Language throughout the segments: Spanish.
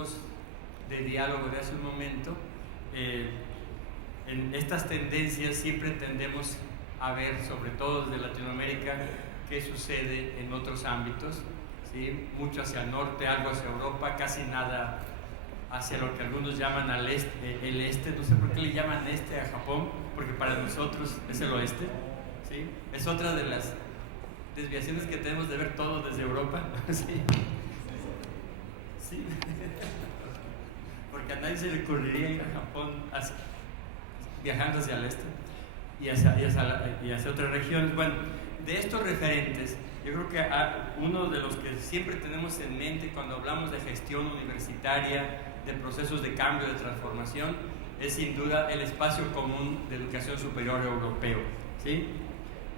grupos de diálogo de hace un momento, en estas tendencias siempre tendemos a ver, sobre todo desde Latinoamérica, qué sucede en otros ámbitos, ¿sí? Mucho hacia el norte, algo hacia Europa, casi nada hacia lo que algunos llaman al este, el este. No sé por qué le llaman este a Japón, porque para nosotros es el oeste, ¿sí? Es otra de las desviaciones que tenemos de ver todo desde Europa, ¿sí? Sí. Porque a nadie se le ocurriría ir a Japón viajando hacia el este y hacia otras regiones. Bueno, de estos referentes, yo creo que uno de los que siempre tenemos en mente cuando hablamos de gestión universitaria, de procesos de cambio, de transformación, es sin duda el espacio común de educación superior europeo, ¿sí?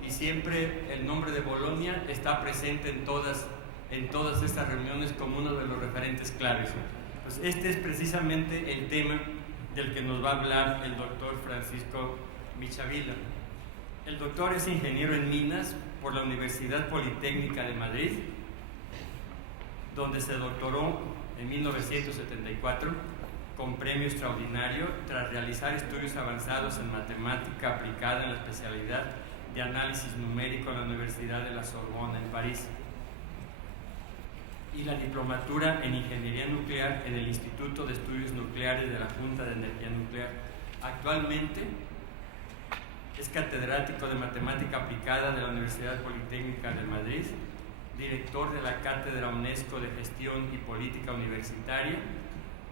Y siempre el nombre de Bolonia está presente en todas estas reuniones como uno de los referentes claves. Pues este es precisamente el tema del que nos va a hablar el doctor Francisco Michavila. El doctor es ingeniero en minas por la Universidad Politécnica de Madrid, donde se doctoró en 1974 con premio extraordinario tras realizar estudios avanzados en matemática aplicada en la especialidad de análisis numérico en la Universidad de la Sorbona en París, y la diplomatura en ingeniería nuclear en el Instituto de Estudios Nucleares de la Junta de Energía Nuclear. Actualmente es catedrático de matemática aplicada de la Universidad Politécnica de Madrid, director de la Cátedra UNESCO de Gestión y Política Universitaria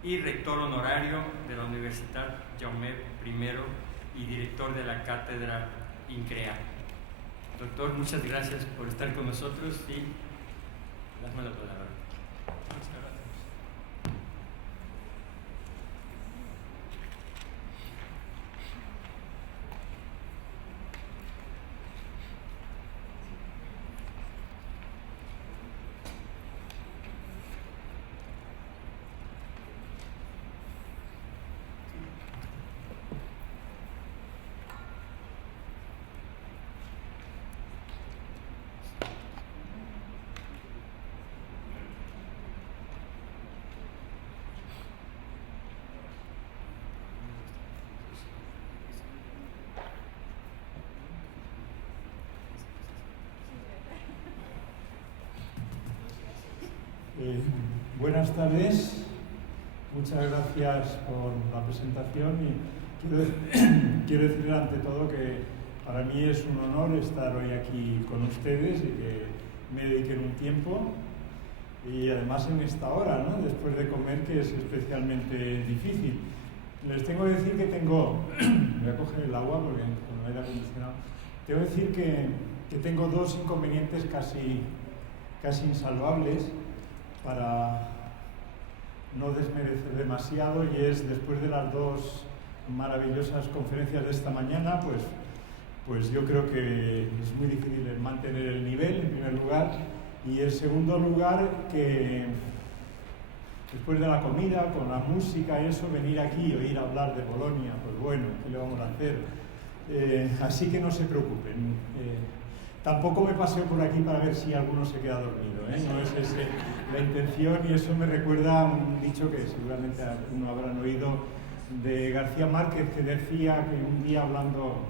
y rector honorario de la Universidad Jaume I y director de la Cátedra INCREA. Doctor, muchas gracias por estar con nosotros y dame la palabra. Muchas gracias. Buenas tardes, muchas gracias por la presentación y quiero decir ante todo que para mí es un honor estar hoy aquí con ustedes y que me dediquen un tiempo y además en esta hora, ¿no? Después de comer, que es especialmente difícil. Les tengo que decir que voy a coger el agua porque con el aire acondicionado, tengo que decir que tengo dos inconvenientes casi insalvables para no desmerecer demasiado, y es después de las dos maravillosas conferencias de esta mañana, pues yo creo que es muy difícil mantener el nivel, en primer lugar, y en segundo lugar, que después de la comida, con la música y eso, venir aquí y oír hablar de Bolonia, pues bueno, ¿qué le vamos a hacer? Así que no se preocupen. Tampoco me paseo por aquí para ver si alguno se queda dormido, ¿eh? No es esa la intención, y eso me recuerda a un dicho que seguramente algunos habrán oído de García Márquez, que decía que un día hablando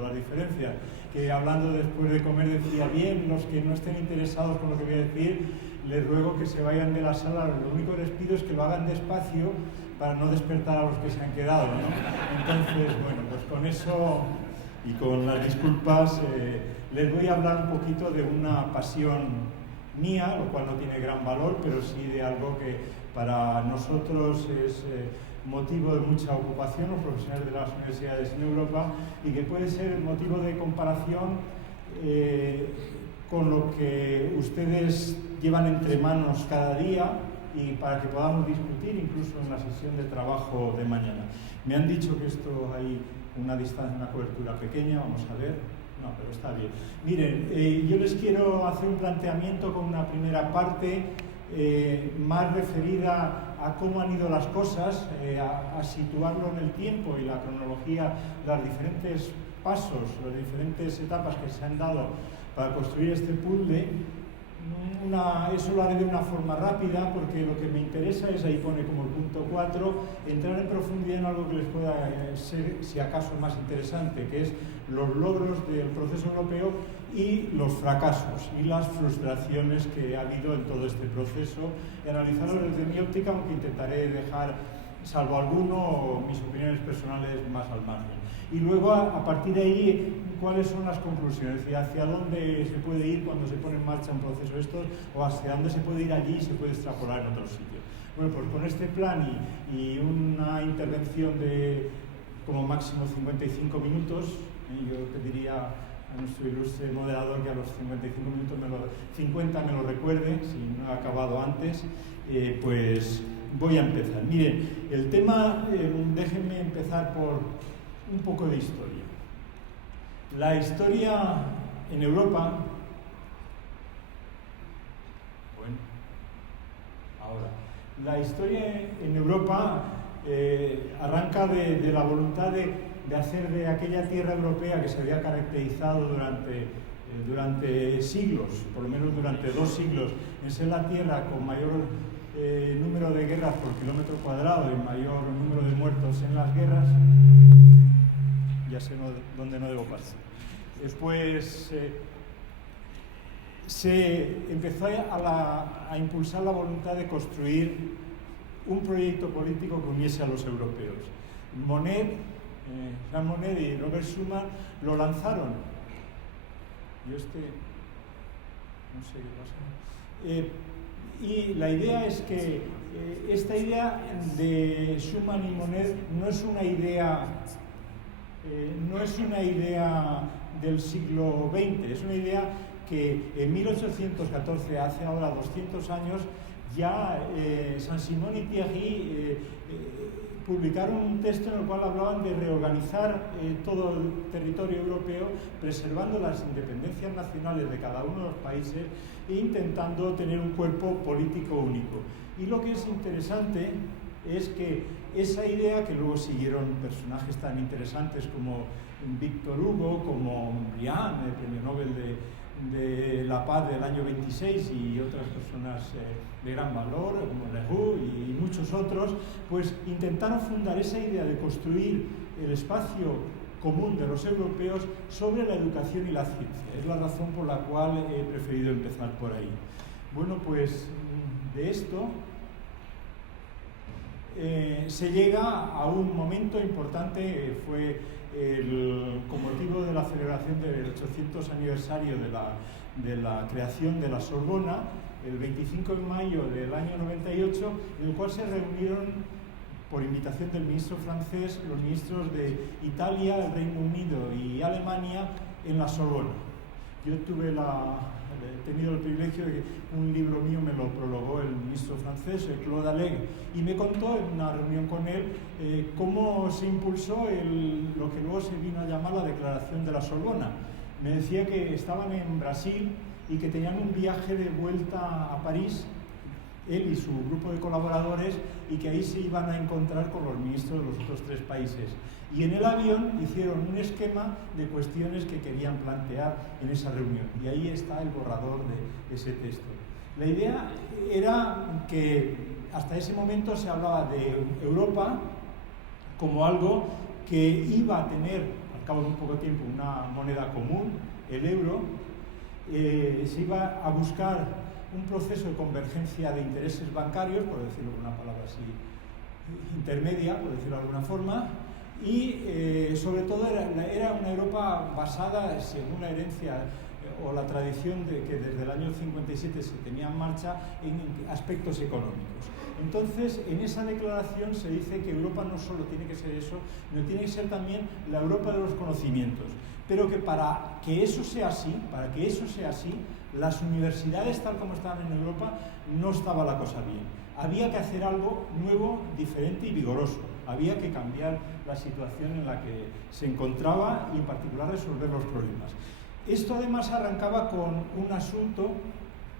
las diferencias, que hablando después de comer decía: bien, los que no estén interesados con lo que voy a decir, les ruego que se vayan de la sala, lo único que les pido es que lo hagan despacio para no despertar a los que se han quedado, ¿no? Entonces, bueno, pues con eso y con las disculpas les voy a hablar un poquito de una pasión mía, lo cual no tiene gran valor, pero sí de algo que para nosotros es motivo de mucha ocupación, los profesionales de las universidades en Europa, y que puede ser motivo de comparación con lo que ustedes llevan entre manos cada día, y para que podamos discutir incluso en la sesión de trabajo de mañana. Me han dicho que esto hay una distancia, una cobertura pequeña, vamos a ver. No, pero está bien. Miren, yo les quiero hacer un planteamiento con una primera parte más referida a cómo han ido las cosas, a situarlo en el tiempo y la cronología, los diferentes pasos, las diferentes etapas que se han dado para construir este puzzle, eso lo haré de una forma rápida, porque lo que me interesa es, ahí pone como el punto 4, entrar en profundidad en algo que les pueda ser, si acaso, más interesante, que es los logros del proceso europeo y los fracasos y las frustraciones que ha habido en todo este proceso, y analizarlo desde mi óptica, aunque intentaré dejar, salvo alguno, mis opiniones personales más al margen. Y luego, a partir de ahí, cuáles son las conclusiones, es decir, hacia dónde se puede ir cuando se pone en marcha un proceso de estos, o hacia dónde se puede ir allí y se puede extrapolar en otros sitios. Bueno, pues con este plan y una intervención de como máximo 55 minutos, yo pediría a nuestro ilustre moderador que a los 55 minutos 50 me lo recuerde, si no he acabado antes, pues voy a empezar. Miren, el tema, déjenme empezar por un poco de historia. La historia en Europa, la historia en Europa arranca de la voluntad de hacer de aquella tierra europea que se había caracterizado durante siglos, por lo menos durante 2 siglos, en ser la tierra con mayor número de guerras por kilómetro cuadrado y mayor número de muertos en las guerras. Ya sé dónde no debo pasar. Después se empezó a impulsar la voluntad de construir un proyecto político que uniese a los europeos. Jean Monnet y Robert Schuman lo lanzaron. Yo no sé qué pasa. Y la idea es que esta idea de Schuman y Monnet no es una idea del siglo XX, es una idea que en 1814, hace ahora 200 años, ya Saint-Simon y Thierry publicaron un texto en el cual hablaban de reorganizar todo el territorio europeo, preservando las independencias nacionales de cada uno de los países e intentando tener un cuerpo político único. Y lo que es interesante es que esa idea, que luego siguieron personajes tan interesantes como Victor Hugo, como Briand, el premio Nobel de la Paz del año 26, y otras personas de gran valor, como Leroux y muchos otros, pues intentaron fundar esa idea de construir el espacio común de los europeos sobre la educación y la ciencia. Es la razón por la cual he preferido empezar por ahí. Bueno, pues de esto se llega a un momento importante, fue con motivo de la celebración del 800 aniversario de la creación de la Sorbona, el 25 de mayo del año 98, en el cual se reunieron, por invitación del ministro francés, los ministros de Italia, el Reino Unido y Alemania en la Sorbona. Yo he tenido el privilegio de que un libro mío me lo prologó el ministro francés, Claude Allègre, y me contó en una reunión con él cómo se impulsó lo que luego se vino a llamar la Declaración de la Sorbona. Me decía que estaban en Brasil y que tenían un viaje de vuelta a París, él y su grupo de colaboradores, y que ahí se iban a encontrar con los ministros de los otros 3 países. Y en el avión hicieron un esquema de cuestiones que querían plantear en esa reunión. Y ahí está el borrador de ese texto. La idea era que hasta ese momento se hablaba de Europa como algo que iba a tener, al cabo de un poco tiempo, una moneda común, el euro. Se iba a buscar un proceso de convergencia de intereses bancarios, por decirlo con una palabra así intermedia, por decirlo de alguna forma, y sobre todo era una Europa basada, según la herencia o la tradición de que desde el año 57 se tenía en marcha, en aspectos económicos. Entonces, en esa declaración se dice que Europa no solo tiene que ser eso, sino tiene que ser también la Europa de los conocimientos, pero que para que eso sea así, las universidades tal como estaban en Europa, no estaba la cosa bien. Había que hacer algo nuevo, diferente y vigoroso. Había que cambiar la situación en la que se encontraba y en particular resolver los problemas. Esto además arrancaba con un asunto,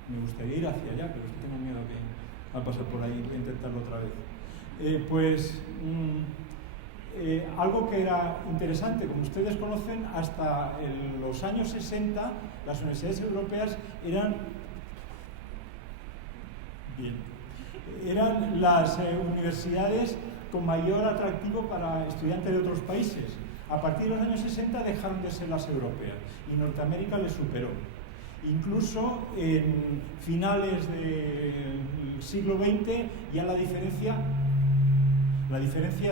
me gustaría ir hacia allá, pero tengo miedo que va a pasar por ahí, voy a intentarlo otra vez. Algo que era interesante, como ustedes conocen, hasta los años 60 las universidades europeas eran Bien. Eran las universidades con mayor atractivo para estudiantes de otros países. A partir de los años 60 dejaron de ser las europeas y Norteamérica les superó. Incluso en finales del siglo XX ya la diferencia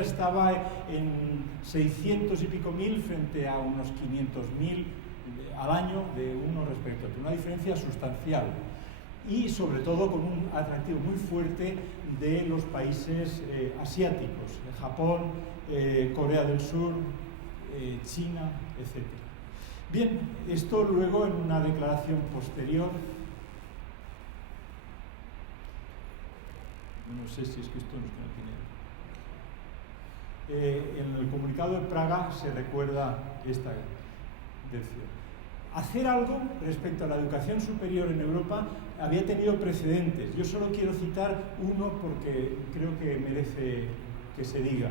estaba en 600 y pico mil frente a unos 500.000 al año de uno respecto a otro. Una diferencia sustancial. Y sobre todo con un atractivo muy fuerte de los países asiáticos, Japón, Corea del Sur, China, etc. Bien, esto luego en una declaración posterior, no sé si es que esto no tiene. En el comunicado de Praga se recuerda esta lección. Hacer algo respecto a la educación superior en Europa había tenido precedentes. Yo solo quiero citar uno porque creo que merece que se diga.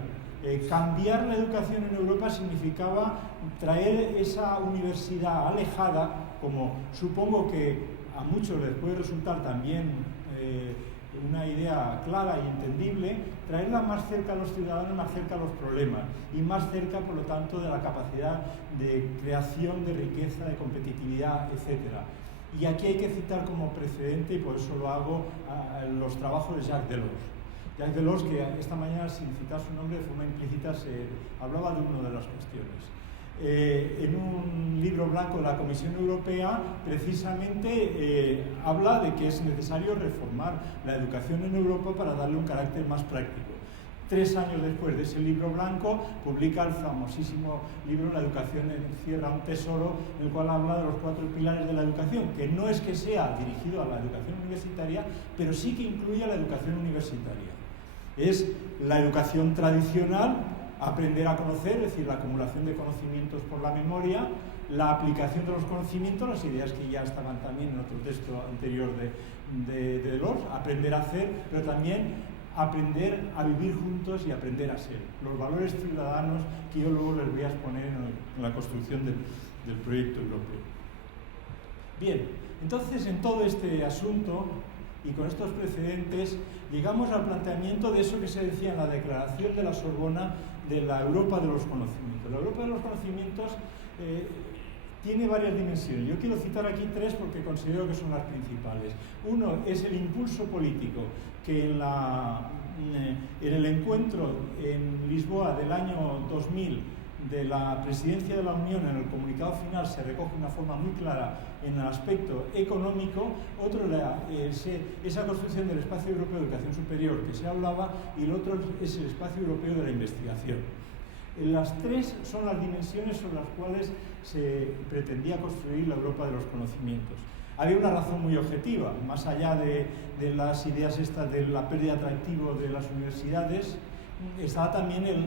Cambiar la educación en Europa significaba traer esa universidad alejada, como supongo que a muchos les puede resultar también una idea clara y entendible, traerla más cerca a los ciudadanos, más cerca a los problemas y más cerca, por lo tanto, de la capacidad de creación de riqueza, de competitividad, etc. Y aquí hay que citar como precedente, y por eso lo hago, los trabajos de Jacques Delors. Jacques Delors, que esta mañana, sin citar su nombre, de forma implícita, se hablaba de una de las cuestiones. En un libro blanco de la Comisión Europea, precisamente habla de que es necesario reformar la educación en Europa para darle un carácter más práctico. 3 años después de ese libro blanco, publica el famosísimo libro La educación encierra un tesoro, en el cual habla de los 4 pilares de la educación, que no es que sea dirigido a la educación universitaria, pero sí que incluye a la educación universitaria. Es la educación tradicional, aprender a conocer, es decir, la acumulación de conocimientos por la memoria, la aplicación de los conocimientos, las ideas que ya estaban también en otro texto anterior de Delors, aprender a hacer, pero también aprender a vivir juntos y aprender a ser. Los valores ciudadanos que yo luego les voy a exponer en la construcción del proyecto europeo. Bien, entonces en todo este asunto y con estos precedentes llegamos al planteamiento de eso que se decía en la declaración de la Sorbona de la Europa de los conocimientos. La Europa de los conocimientos tiene varias dimensiones. Yo quiero citar aquí 3 porque considero que son las principales. Uno es el impulso político que en el encuentro en Lisboa del año 2000 de la Presidencia de la Unión, en el comunicado final se recoge de una forma muy clara en el aspecto económico. Otro era esa construcción del espacio europeo de educación superior que se hablaba, y el otro es el espacio europeo de la investigación. Las 3 son las dimensiones sobre las cuales se pretendía construir la Europa de los conocimientos. Había una razón muy objetiva, más allá de las ideas estas de la pérdida de atractivo de las universidades, estaba también el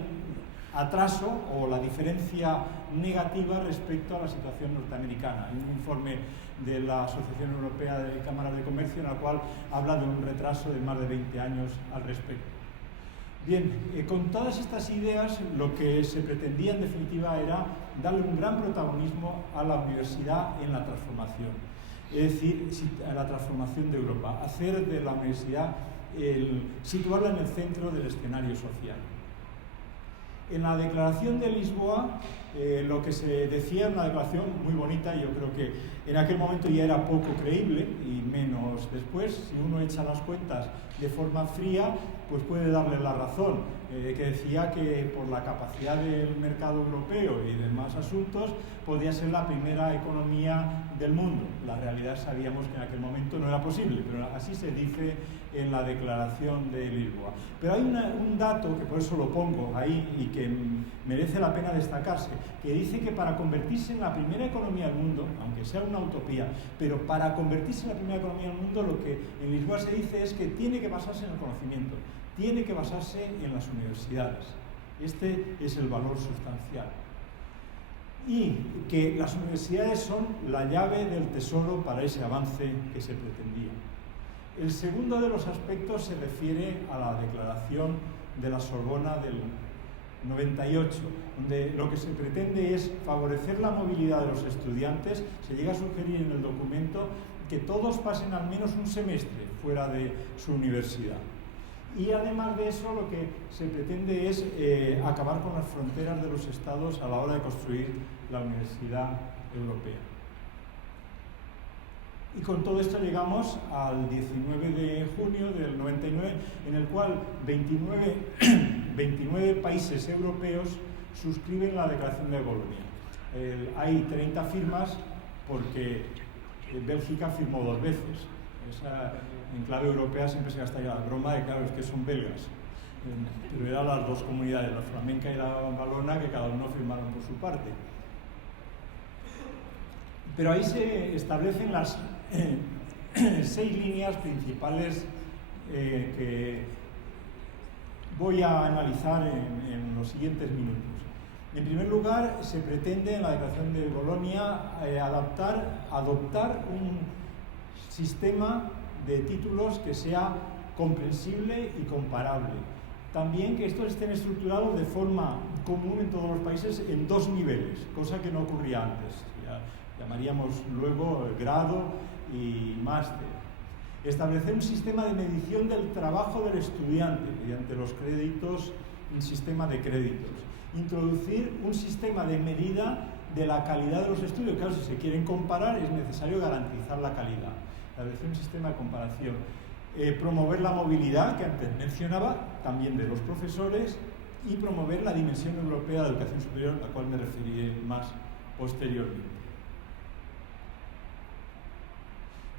atraso o la diferencia negativa respecto a la situación norteamericana. Hay un informe de la Asociación Europea de Cámaras de Comercio en el cual habla de un retraso de más de 20 años al respecto. Bien, con todas estas ideas lo que se pretendía en definitiva era darle un gran protagonismo a la universidad en la transformación, es decir, a la transformación de Europa, hacer de la universidad, situarla en el centro del escenario social. En la declaración de Lisboa, lo que se decía en una declaración muy bonita, y yo creo que en aquel momento ya era poco creíble, y menos después, si uno echa las cuentas de forma fría, pues puede darle la razón, que decía que por la capacidad del mercado europeo y demás asuntos podía ser la primera economía del mundo. La realidad sabíamos que en aquel momento no era posible, pero así se dice en la declaración de Lisboa. Pero hay un dato, que por eso lo pongo ahí y que merece la pena destacarse, que dice que para convertirse en la primera economía del mundo, aunque sea una utopía, pero para convertirse en la primera economía del mundo, lo que en Lisboa se dice es que tiene que basarse en el conocimiento, tiene que basarse en las universidades. Este es el valor sustancial. Y que las universidades son la llave del tesoro para ese avance que se pretendía. El segundo de los aspectos se refiere a la declaración de la Sorbona del 98, donde lo que se pretende es favorecer la movilidad de los estudiantes. Se llega a sugerir en el documento que todos pasen al menos un semestre fuera de su universidad. Y además de eso, lo que se pretende es acabar con las fronteras de los estados a la hora de construir la Universidad Europea. Y con todo esto llegamos al 19 de junio del 99, en el cual 29 países europeos suscriben la Declaración de Bolonia. Hay 30 firmas porque Bélgica firmó 2 veces. En clave europea siempre se gasta la broma de, claro, es que son belgas. Pero eran las 2 comunidades, la flamenca y la valona, que cada uno firmaron por su parte. Pero ahí se establecen las 6 líneas principales que voy a analizar en los siguientes minutos. En primer lugar, se pretende en la Declaración de Bolonia adoptar un sistema de títulos que sea comprensible y comparable. También que estos estén estructurados de forma común en todos los países en 2 niveles, cosa que no ocurría antes. Llamaríamos luego grado y máster. Establecer un sistema de medición del trabajo del estudiante mediante los créditos, un sistema de créditos. Introducir un sistema de medida de la calidad de los estudios. Claro, si se quieren comparar es necesario garantizar la calidad. Establecer un sistema de comparación. Promover la movilidad, que antes mencionaba, también de los profesores, y promover la dimensión europea de educación superior, a la cual me referiré más posteriormente.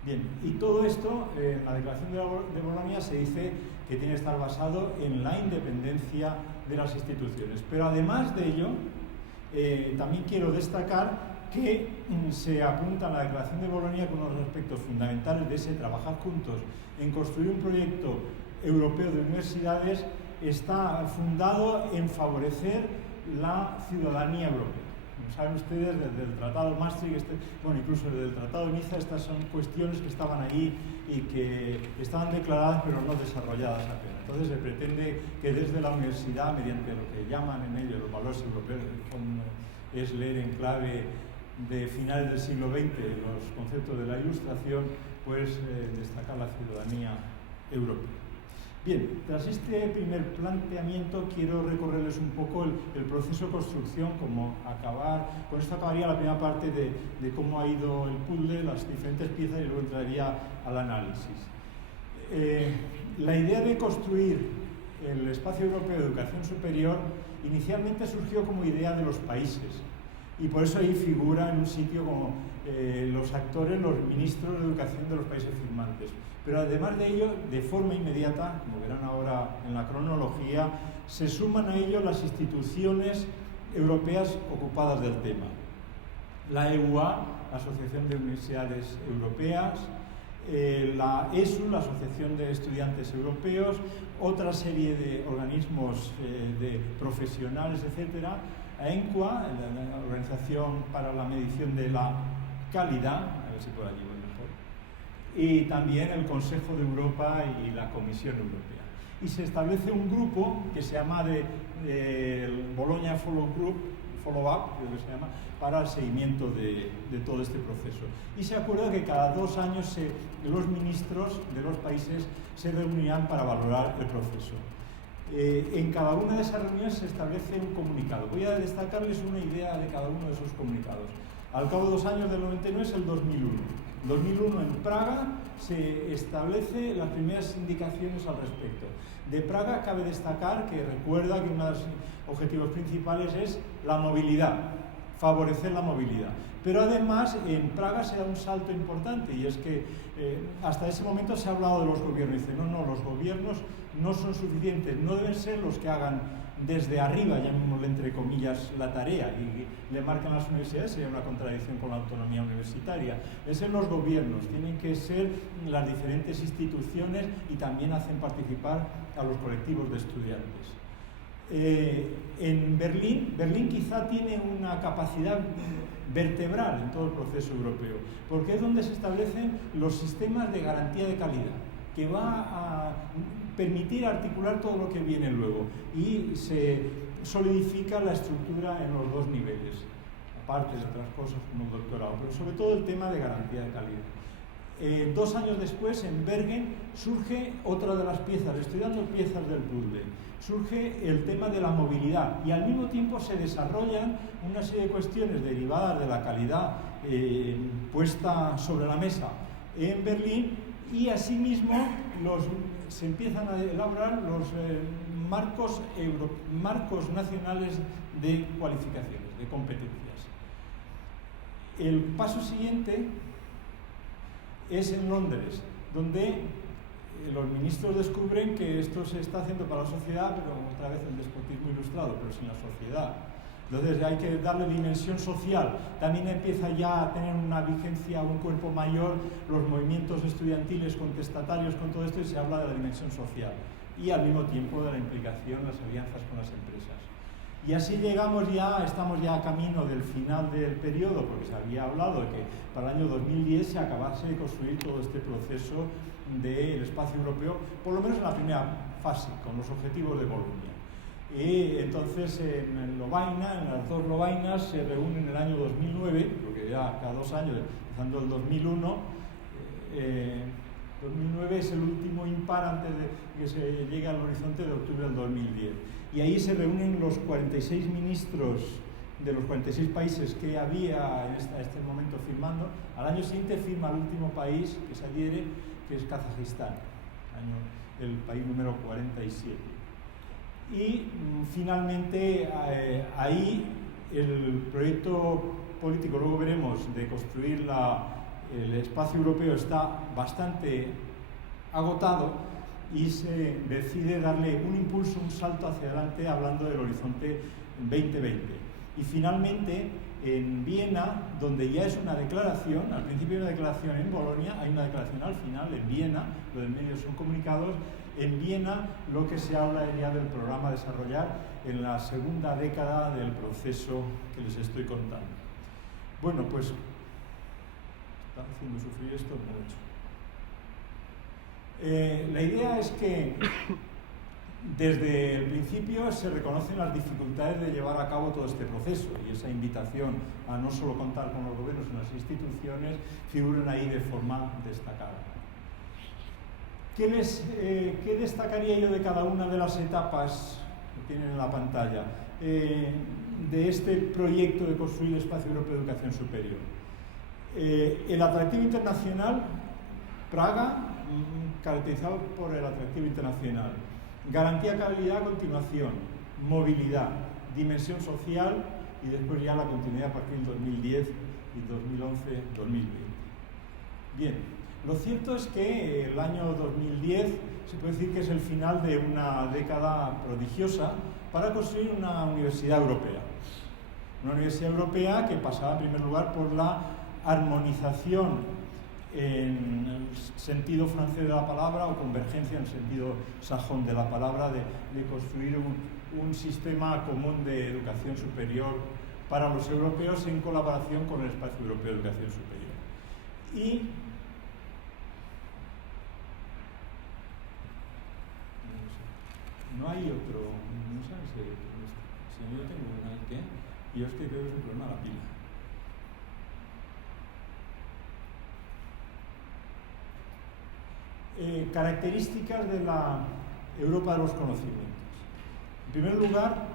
Bien, y todo esto, en la Declaración de Bolonia se dice que tiene que estar basado en la independencia de las instituciones. Pero además de ello, también quiero destacar que se apunta en la Declaración de Bolonia que uno de los aspectos fundamentales de ese trabajar juntos en construir un proyecto europeo de universidades está fundado en favorecer la ciudadanía europea. Como saben ustedes, desde el Tratado Maastricht, incluso desde el Tratado de Niza, estas son cuestiones que estaban allí y que estaban declaradas pero no desarrolladas apenas. Entonces se pretende que desde la universidad, mediante lo que llaman en ello los valores europeos, es leer en clave de finales del siglo XX los conceptos de la Ilustración, pues destacar la ciudadanía europea. Bien, tras este primer planteamiento quiero recorrerles un poco el proceso de construcción, con esto acabaría la primera parte de cómo ha ido el puzzle, las diferentes piezas, y luego entraría al análisis. La idea de construir el espacio europeo de educación superior inicialmente surgió como idea de los países, y por eso ahí figura en un sitio como los actores, los ministros de educación de los países firmantes. Pero además de ello, de forma inmediata, como verán ahora en la cronología, se suman a ello las instituciones europeas ocupadas del tema. La EUA, la Asociación de Universidades Europeas, la ESU, la Asociación de Estudiantes Europeos, otra serie de organismos de profesionales, etc. AENCUA, la Organización para la Medición de la Calidad, a ver si por allí voy mejor, y también el Consejo de Europa y la Comisión Europea. Y se establece un grupo que se llama Bologna Follow-up, creo que se llama, para el seguimiento de todo este proceso. Y se acuerda que cada 2 años los ministros de los países se reunirán para valorar el proceso. En cada una de esas reuniones se establece un comunicado. Voy a destacarles una idea de cada uno de esos comunicados. Al cabo de 2 años del 99 es el 2001. En 2001 en Praga se establecen las primeras indicaciones al respecto. De Praga cabe destacar que recuerda que uno de los objetivos principales es la movilidad, favorecer la movilidad. Pero además en Praga se da un salto importante, y es que hasta ese momento se ha hablado de los gobiernos. Dice, no, los gobiernos no son suficientes, no deben ser los que hagan desde arriba, llamémosle entre comillas, la tarea, y le marcan las universidades, sería una contradicción con la autonomía universitaria. Es en los gobiernos, tienen que ser las diferentes instituciones, y también hacen participar a los colectivos de estudiantes. En Berlín quizá tiene una capacidad vertebral en todo el proceso europeo, porque es donde se establecen los sistemas de garantía de calidad, que va a permitir articular todo lo que viene luego, y se solidifica la estructura en los 2 niveles, aparte de otras cosas como el doctorado, pero sobre todo el tema de garantía de calidad. 2 años después, en Bergen, surge otra de las piezas, estoy dando piezas del puzzle, surge el tema de la movilidad y al mismo tiempo se desarrollan una serie de cuestiones derivadas de la calidad puesta sobre la mesa en Berlín y asimismo se empiezan a elaborar los marcos nacionales de cualificaciones, de competencias. El paso siguiente es en Londres, donde los ministros descubren que esto se está haciendo para la sociedad, pero otra vez el despotismo ilustrado, pero sin la sociedad. Entonces hay que darle dimensión social. También empieza ya a tener una vigencia, un cuerpo mayor, los movimientos estudiantiles contestatarios con todo esto y se habla de la dimensión social. Y al mismo tiempo de la implicación, las alianzas con las empresas. Y así estamos ya a camino del final del periodo, porque se había hablado de que para el año 2010 se acabase de construir todo este proceso del espacio europeo, por lo menos en la primera fase, con los objetivos de Bolonia. Y entonces en Lovaina, en las 2 Lovainas, se reúnen en el año 2009, porque ya cada 2 años, empezando el 2001, 2009 es el último impar antes de que se llegue al horizonte de octubre del 2010. Y ahí se reúnen los 46 ministros de los 46 países que había en este momento firmando. Al año siguiente firma el último país que se adhiere, que es Kazajistán, el país número 47. Y finalmente ahí el proyecto político, luego veremos, de construir el espacio europeo está bastante agotado y se decide darle un impulso, un salto hacia adelante hablando del horizonte 2020. Y finalmente en Viena, donde ya es una declaración, al principio hay una declaración en Bolonia, hay una declaración al final en Viena, lo del medio son comunicados. En Viena lo que se habla es ya del programa a desarrollar en la segunda década del proceso que les estoy contando. Bueno, pues está haciendo sufrir esto mucho. La idea es que desde el principio se reconocen las dificultades de llevar a cabo todo este proceso y esa invitación a no solo contar con los gobiernos en las instituciones figuran ahí de forma destacada. ¿Qué destacaría yo de cada una de las etapas que tienen en la pantalla de este proyecto de construir el espacio europeo de educación superior? El atractivo internacional, Praga, caracterizado por el atractivo internacional, garantía, calidad, continuación, movilidad, dimensión social y después ya la continuidad a partir del 2010 y 2011-2020. Bien, lo cierto es que el año 2010 se puede decir que es el final de una década prodigiosa para construir una universidad europea. Una universidad europea que pasaba en primer lugar por la armonización en el sentido francés de la palabra o convergencia en el sentido sajón de la palabra de construir un sistema común de educación superior para los europeos en colaboración con el espacio europeo de educación superior. Y no hay otro, no sé si yo tengo una ¿qué? Y yo es que creo que es un problema de la pila. Características de la Europa de los conocimientos. En primer lugar,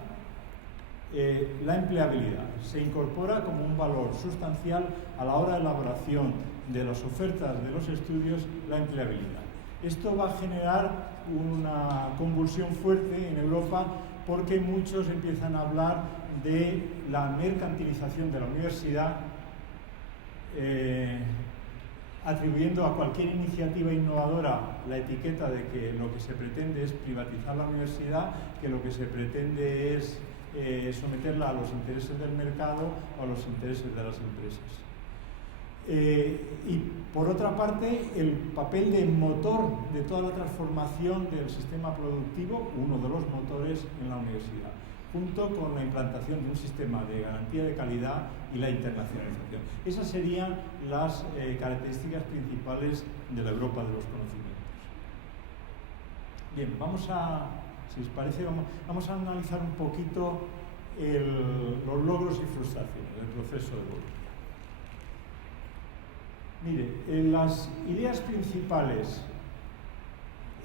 la empleabilidad. Se incorpora como un valor sustancial a la hora de elaboración de las ofertas de los estudios, la empleabilidad. Esto va a generar una convulsión fuerte en Europa porque muchos empiezan a hablar de la mercantilización de la universidad, atribuyendo a cualquier iniciativa innovadora la etiqueta de que lo que se pretende es privatizar la universidad, que lo que se pretende es someterla a los intereses del mercado o a los intereses de las empresas. Y por otra parte, el papel de motor de toda la transformación del sistema productivo, uno de los motores en la universidad, junto con la implantación de un sistema de garantía de calidad y la internacionalización. Esas serían las características principales de la Europa de los conocimientos. Bien, si os parece, vamos a analizar un poquito los logros y frustraciones del proceso de Bolonia. Mire, las ideas principales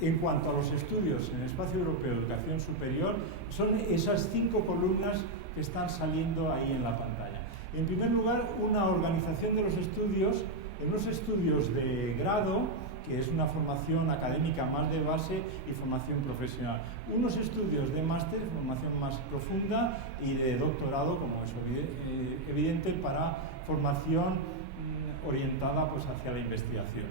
en cuanto a los estudios en el espacio europeo de educación superior son esas 5 columnas que están saliendo ahí en la pantalla. En primer lugar, una organización de los estudios en unos estudios de grado, que es una formación académica más de base y formación profesional. Unos estudios de máster, formación más profunda, y de doctorado, como es evidente, para formación orientada pues, hacia la investigación.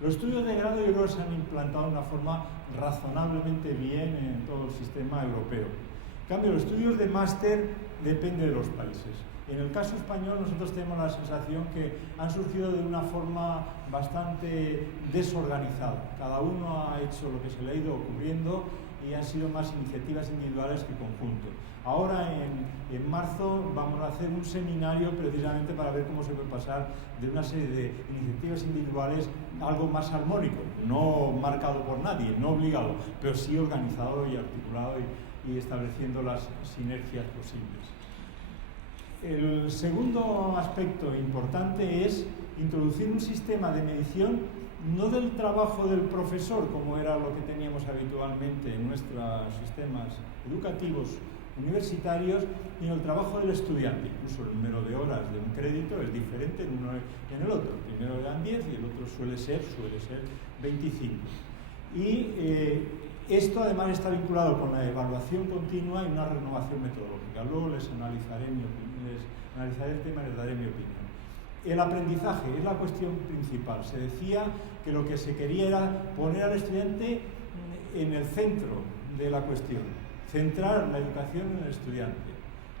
Los estudios de grado yo creo que se han implantado de una forma razonablemente bien en todo el sistema europeo. En cambio, los estudios de máster dependen de los países. En el caso español nosotros tenemos la sensación que han surgido de una forma bastante desorganizada. Cada uno ha hecho lo que se le ha ido ocurriendo y han sido más iniciativas individuales que conjunto. Ahora en marzo vamos a hacer un seminario precisamente para ver cómo se puede pasar de una serie de iniciativas individuales a algo más armónico, no marcado por nadie, no obligado, pero sí organizado y articulado y estableciendo las sinergias posibles. El segundo aspecto importante es introducir un sistema de medición no del trabajo del profesor, como era lo que teníamos habitualmente en nuestros sistemas educativos universitarios, sino el trabajo del estudiante. Incluso el número de horas de un crédito es diferente en uno y en el otro. El primero le dan 10 y el otro suele ser 25. Y esto además está vinculado con la evaluación continua y una renovación metodológica. Luego les analizaré el tema y les daré mi opinión. El aprendizaje es la cuestión principal. Se decía que lo que se quería era poner al estudiante en el centro de la cuestión, centrar la educación en el estudiante,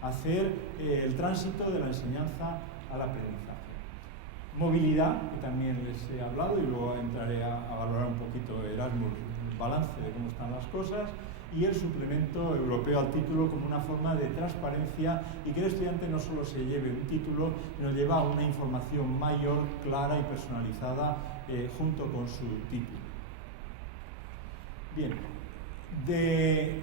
hacer el tránsito de la enseñanza al aprendizaje. Movilidad, que también les he hablado y luego entraré a valorar un poquito Erasmus, el balance de cómo están las cosas, y el suplemento europeo al título como una forma de transparencia y que el estudiante no solo se lleve un título, sino lleva una información mayor, clara y personalizada junto con su título. Bien, de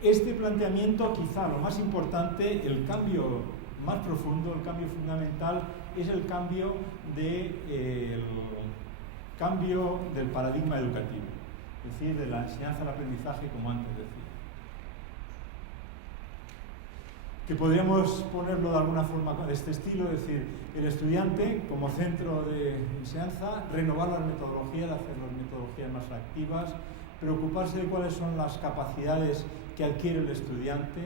este planteamiento quizá lo más importante, el cambio más profundo, el cambio fundamental, es el cambio del paradigma educativo. Es decir, de la enseñanza al aprendizaje, como antes decía. Que podríamos ponerlo de alguna forma de este estilo, es decir, el estudiante como centro de enseñanza, renovar las metodologías, hacer las metodologías más activas, preocuparse de cuáles son las capacidades que adquiere el estudiante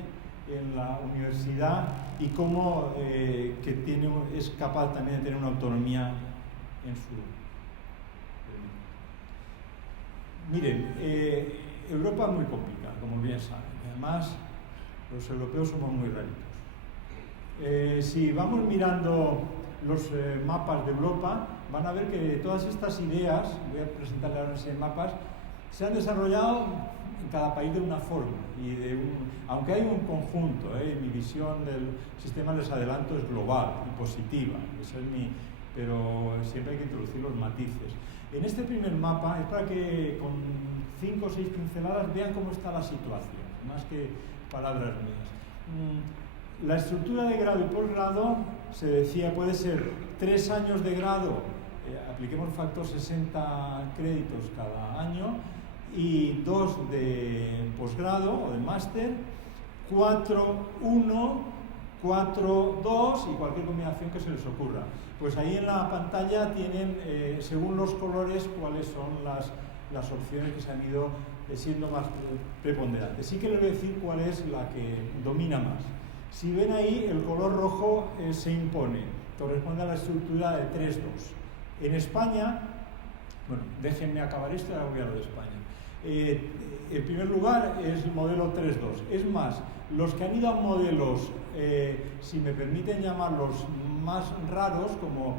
en la universidad y cómo es capaz también de tener una autonomía en su... Miren, Europa es muy complicada, como bien saben. Además, los europeos somos muy raritos. Si vamos mirando los mapas de Europa, van a ver que todas estas ideas, voy a presentarles ahora en mapas, se han desarrollado en cada país de una forma. Aunque hay un conjunto, mi visión del sistema, les adelanto, es global y positiva. Pero siempre hay que introducir los matices. En este primer mapa es para que con 5 o 6 pinceladas vean cómo está la situación, más que palabras mías. La estructura de grado y posgrado, se decía, puede ser 3 años de grado, apliquemos factor 60 créditos cada año, y 2 de posgrado o de máster, 4-1, 4-2 y cualquier combinación que se les ocurra. Pues ahí en la pantalla tienen, según los colores, cuáles son las opciones que se han ido siendo más preponderantes. Sí que les voy a decir cuál es la que domina más. Si ven ahí, el color rojo se impone, corresponde a la estructura de 3-2. En España, bueno, déjenme acabar esto y ahora voy a lo de España. En primer lugar es el modelo 3-2. Es más, los que han ido a modelos, si me permiten llamarlos más raros, como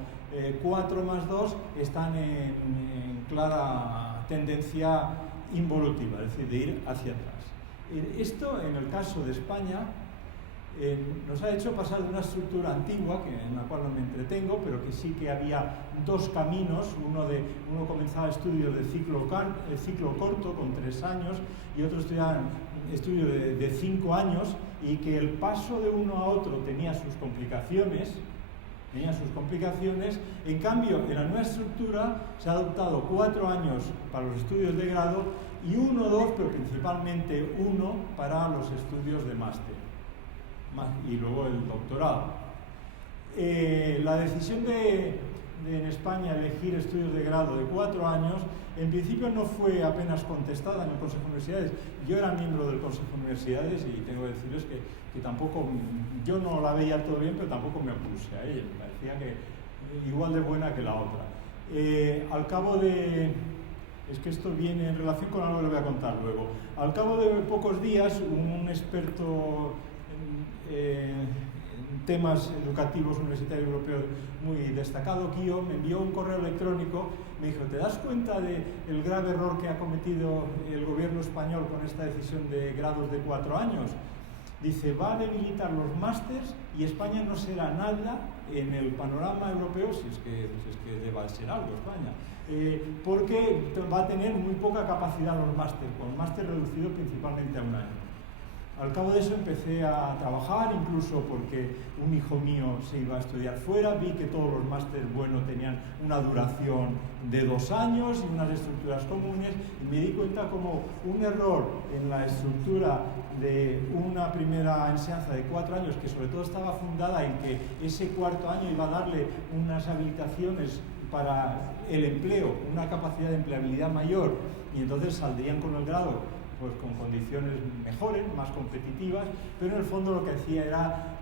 4+2, están en clara tendencia involutiva, es decir, de ir hacia atrás. Esto, en el caso de España, nos ha hecho pasar de una estructura antigua, en la cual no me entretengo, pero que sí que había 2 caminos, uno comenzaba estudios de ciclo corto, con 3 años, y otro estudiaba estudios de 5 años, y que el paso de uno a otro tenía sus complicaciones, tenían sus complicaciones. En cambio, en la nueva estructura se ha adoptado 4 años para los estudios de grado y 1 o 2, pero principalmente 1 para los estudios de máster y luego el doctorado. La decisión de en España elegir estudios de grado de 4 años, en principio no fue apenas contestada en el Consejo de Universidades. Yo era miembro del Consejo de Universidades y tengo que decirles que tampoco, yo no la veía todo bien, pero tampoco me opuse a ella. Me parecía que igual de buena que la otra. Al cabo de... Es que esto viene en relación con algo que le voy a contar luego. Al cabo de pocos días, un experto en temas educativos universitarios europeos muy destacado, Kio, me envió un correo electrónico, me dijo, ¿te das cuenta del grave error que ha cometido el gobierno español con esta decisión de grados de 4 años? Dice, va a debilitar los másters y España no será nada en el panorama europeo, si es que deba ser algo España, porque va a tener muy poca capacidad los másters, con máster reducido principalmente a 1 año. Al cabo de eso empecé a trabajar, incluso porque un hijo mío se iba a estudiar fuera, vi que todos los másteres buenos tenían una duración de 2 años y unas estructuras comunes, y me di cuenta como un error en la estructura de una primera enseñanza de 4 años, que sobre todo estaba fundada en que ese 4º año iba a darle unas habilitaciones para el empleo, una capacidad de empleabilidad mayor, y entonces saldrían con el grado pues con condiciones mejores, más competitivas, pero en el fondo lo que hacía era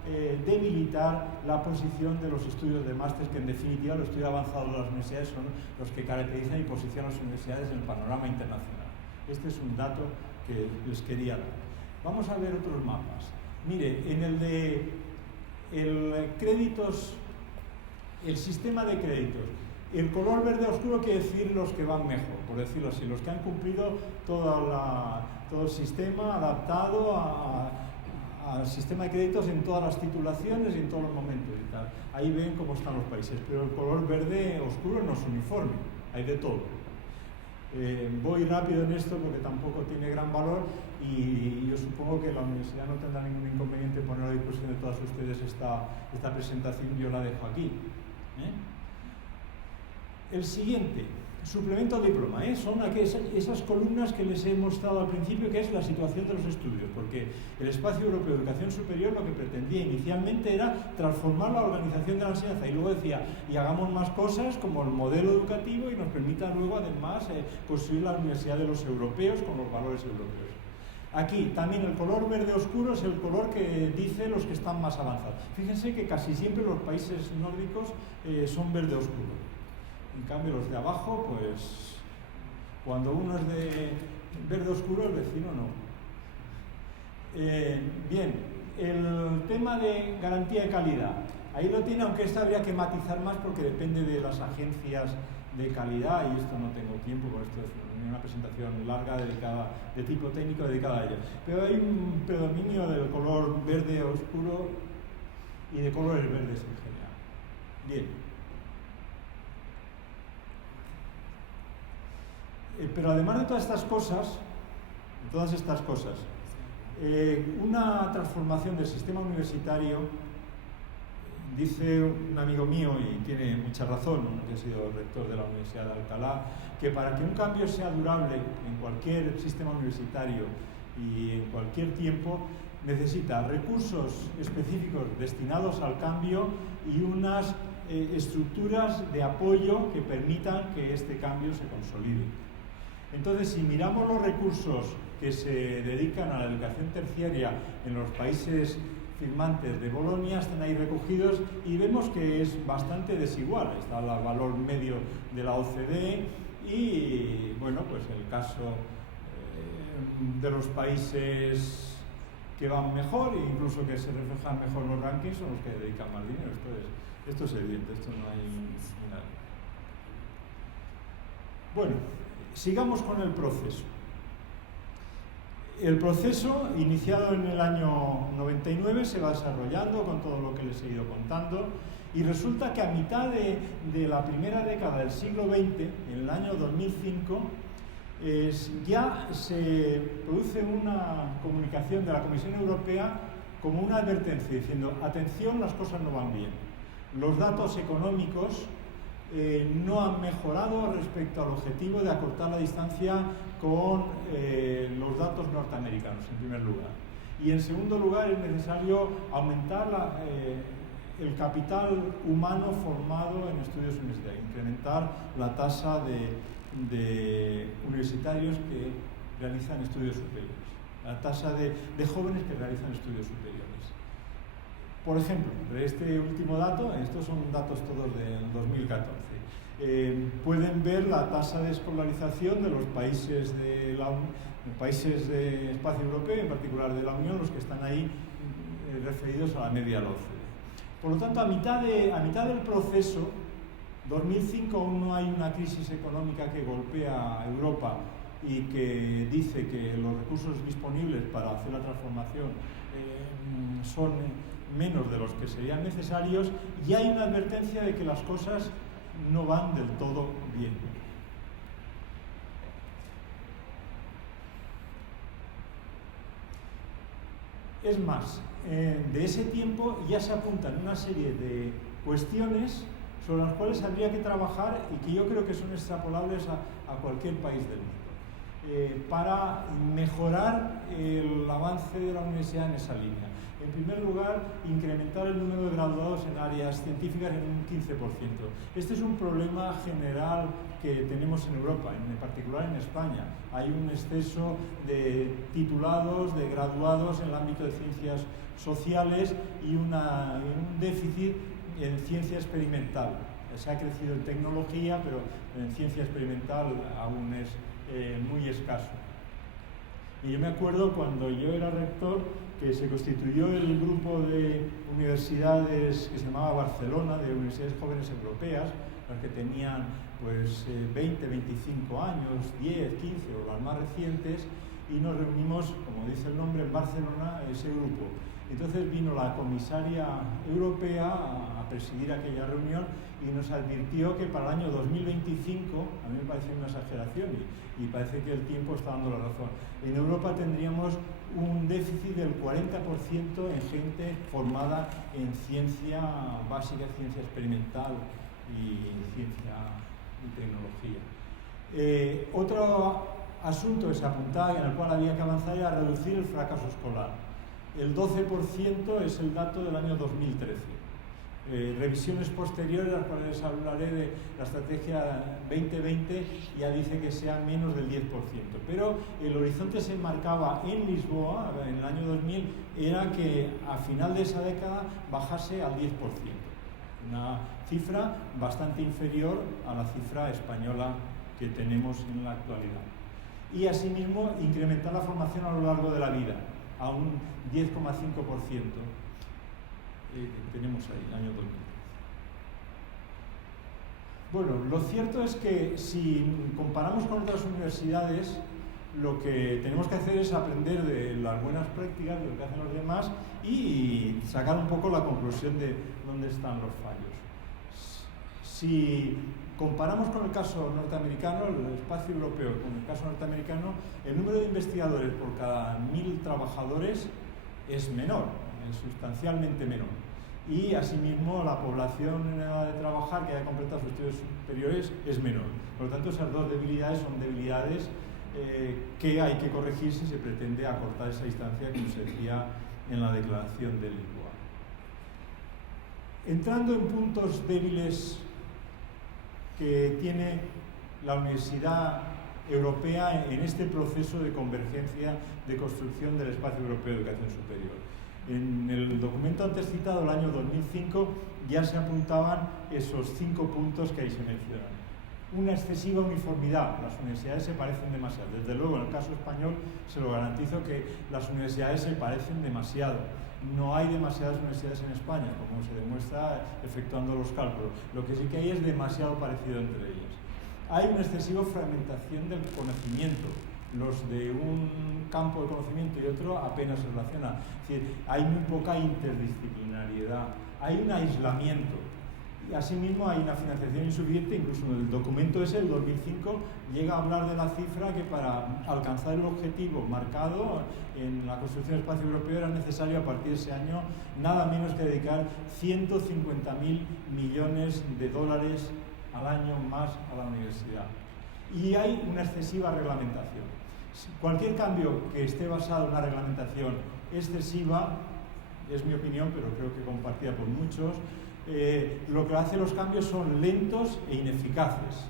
debilitar la posición de los estudios de máster, que en definitiva los estudios avanzados de las universidades son los que caracterizan y posicionan las universidades en el panorama internacional. Este es un dato que les quería dar. Vamos a ver otros mapas. Mire, en el de créditos, el sistema de créditos, el color verde oscuro quiere decir los que van mejor, por decirlo así, los que han cumplido todo el sistema adaptado al sistema de créditos en todas las titulaciones y en todos los momentos y tal. Ahí ven cómo están los países, pero el color verde oscuro no es uniforme, hay de todo. Voy rápido en esto porque tampoco tiene gran valor y yo supongo que la universidad no tendrá ningún inconveniente en poner a disposición de todos ustedes esta presentación, yo la dejo aquí. El siguiente, suplemento al diploma, son esas columnas que les he mostrado al principio, que es la situación de los estudios, porque el Espacio Europeo de Educación Superior lo que pretendía inicialmente era transformar la organización de la enseñanza, y luego decía, y hagamos más cosas como el modelo educativo y nos permita luego además construir la universidad de los europeos con los valores europeos. Aquí también el color verde oscuro es el color que dice los que están más avanzados. Fíjense que casi siempre los países nórdicos son verde oscuro. En cambio, los de abajo, pues, cuando uno es de verde oscuro, el vecino no. Bien, el tema de garantía de calidad. Ahí lo tiene, aunque esto habría que matizar más porque depende de las agencias de calidad, y esto no tengo tiempo, porque esto es una presentación larga dedicada, de tipo técnico dedicada a ello. Pero hay un predominio del color verde oscuro y de colores verdes en general. Bien. Pero además de todas estas cosas, una transformación del sistema universitario, dice un amigo mío, y tiene mucha razón, que ha sido rector de la Universidad de Alcalá, que para que un cambio sea durable en cualquier sistema universitario y en cualquier tiempo, necesita recursos específicos destinados al cambio y unas estructuras de apoyo que permitan que este cambio se consolide. Entonces, si miramos los recursos que se dedican a la educación terciaria en los países firmantes de Bolonia, están ahí recogidos y vemos que es bastante desigual. Está el valor medio de la OCDE y, bueno, pues el caso de los países que van mejor e incluso que se reflejan mejor en los rankings son los que dedican más dinero. Esto es evidente, esto no hay nada. Bueno, sigamos con el proceso. El proceso, iniciado en el año 99, se va desarrollando con todo lo que les he ido contando, y resulta que a mitad de la primera década del siglo XX, en el año 2005, ya se produce una comunicación de la Comisión Europea como una advertencia, diciendo, atención, las cosas no van bien. Los datos económicos no han mejorado respecto al objetivo de acortar la distancia con los datos norteamericanos, en primer lugar. Y en segundo lugar, es necesario aumentar el capital humano formado en estudios universitarios, incrementar la tasa de universitarios que realizan estudios superiores, la tasa de jóvenes que realizan estudios superiores. Por ejemplo, de este último dato, estos son datos todos del 2014, pueden ver la tasa de escolarización de los países de espacio europeo, en particular de la Unión, los que están ahí referidos a la media de la OCDE. Por lo tanto, a mitad del proceso, 2005 aún no hay una crisis económica que golpea a Europa y que dice que los recursos disponibles para hacer la transformación son menos de los que serían necesarios, y hay una advertencia de que las cosas no van del todo bien. Es más, de ese tiempo ya se apuntan una serie de cuestiones sobre las cuales habría que trabajar y que yo creo que son extrapolables a cualquier país del mundo, para mejorar el avance de la universidad en esa línea. En primer lugar, incrementar el número de graduados en áreas científicas en un 15%. Este es un problema general que tenemos en Europa, en particular en España. Hay un exceso de titulados, de graduados en el ámbito de ciencias sociales y un déficit en ciencia experimental. Se ha crecido en tecnología, pero en ciencia experimental aún es muy escaso. Y yo me acuerdo cuando yo era rector que se constituyó el grupo de universidades que se llamaba Barcelona, de universidades jóvenes europeas, las que tenían pues 20, 25 años, 10, 15 o las más recientes, y nos reunimos, como dice el nombre, en Barcelona, ese grupo. Entonces vino la comisaria europea a presidir aquella reunión y nos advirtió que para el año 2025, a mí me parece una exageración y parece que el tiempo está dando la razón, en Europa tendríamos un déficit del 40% en gente formada en ciencia básica, ciencia experimental y ciencia y tecnología. Otro asunto que se apuntaba y en el cual había que avanzar era reducir el fracaso escolar. El 12% es el dato del año 2013. Revisiones posteriores, las cuales hablaré de la estrategia 2020, ya dice que sea menos del 10%. Pero el horizonte se marcaba en Lisboa, en el año 2000, era que a final de esa década bajase al 10%. Una cifra bastante inferior a la cifra española que tenemos en la actualidad. Y asimismo, incrementar la formación a lo largo de la vida, a un 10,5%. Tenemos ahí, el año 2000. Bueno, lo cierto es que si comparamos con otras universidades, lo que tenemos que hacer es aprender de las buenas prácticas, de lo que hacen los demás, y sacar un poco la conclusión de dónde están los fallos. Si comparamos con el caso norteamericano, el espacio europeo con el caso norteamericano, el número de investigadores por cada 1000 trabajadores es menor, es sustancialmente menor. Y asimismo la población en edad de trabajar que haya completado sus estudios superiores es menor. Por lo tanto, esas dos debilidades son debilidades que hay que corregir si se pretende acortar esa distancia, como se decía en la declaración de Lisboa. Entrando en puntos débiles que tiene la Universidad Europea en este proceso de convergencia de construcción del espacio europeo de educación superior. En el documento antes citado, el año 2005, ya se apuntaban esos 5 puntos que ahí se mencionan. Una excesiva uniformidad, las universidades se parecen demasiado. Desde luego, en el caso español, se lo garantizo que las universidades se parecen demasiado. No hay demasiadas universidades en España, como se demuestra efectuando los cálculos. Lo que sí que hay es demasiado parecido entre ellas. Hay una excesiva fragmentación del conocimiento. Los de un campo de conocimiento y otro apenas se relacionan. Es decir, hay muy poca interdisciplinariedad, hay un aislamiento. Y asimismo hay una financiación insuficiente, incluso en el documento ese, el 2005, llega a hablar de la cifra que para alcanzar el objetivo marcado en la construcción del espacio europeo era necesario a partir de ese año nada menos que dedicar 150.000 millones de dólares al año más a la universidad. Y hay una excesiva reglamentación. Cualquier cambio que esté basado en una reglamentación excesiva, es mi opinión, pero creo que compartida por muchos, lo que hace los cambios son lentos e ineficaces.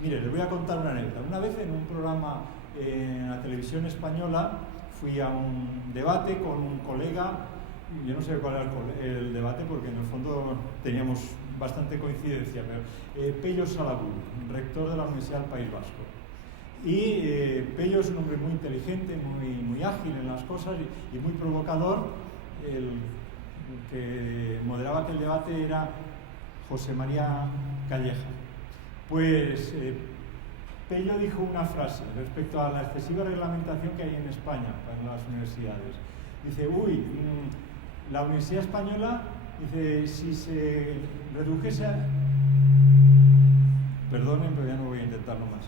Mire, les voy a contar una anécdota. Una vez en un programa en la televisión española fui a un debate con un colega, yo no sé cuál era el debate porque en el fondo teníamos bastante coincidencia, pero Pello Salaburu, rector de la Universidad del País Vasco. Y Pello es un hombre muy inteligente, muy ágil en las cosas y muy provocador. El que moderaba aquel debate era José María Calleja. Pues Pello dijo una frase respecto a la excesiva reglamentación que hay en España en las universidades. Dice, la Universidad Española, dice, si se redujese a... Perdonen, pero ya no voy a intentarlo más.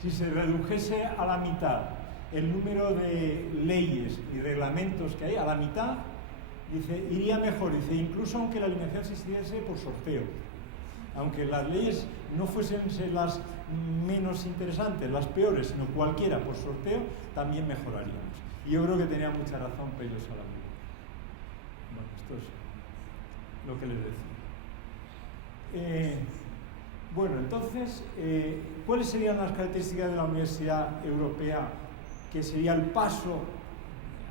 Si se redujese a la mitad el número de leyes y reglamentos que hay, a la mitad, dice, iría mejor, dice, incluso aunque la eliminación se hiciese por sorteo. Aunque las leyes no fuesen las menos interesantes, las peores, sino cualquiera por sorteo, también mejoraríamos. Y yo creo que tenía mucha razón Pello Salaburu. Bueno, esto es lo que les decía. Bueno, entonces, ¿cuáles serían las características de la Universidad Europea, que sería el paso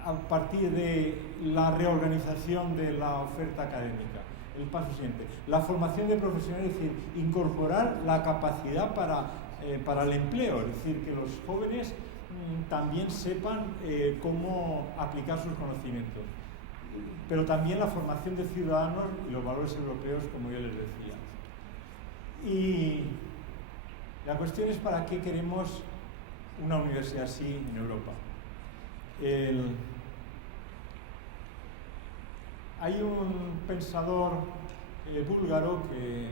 a partir de la reorganización de la oferta académica? El paso siguiente, la formación de profesionales, es decir, incorporar la capacidad para el empleo, es decir, que los jóvenes también sepan cómo aplicar sus conocimientos, pero también la formación de ciudadanos y los valores europeos, como yo les decía. Y la cuestión es para qué queremos una universidad así en Europa. Hay un pensador búlgaro que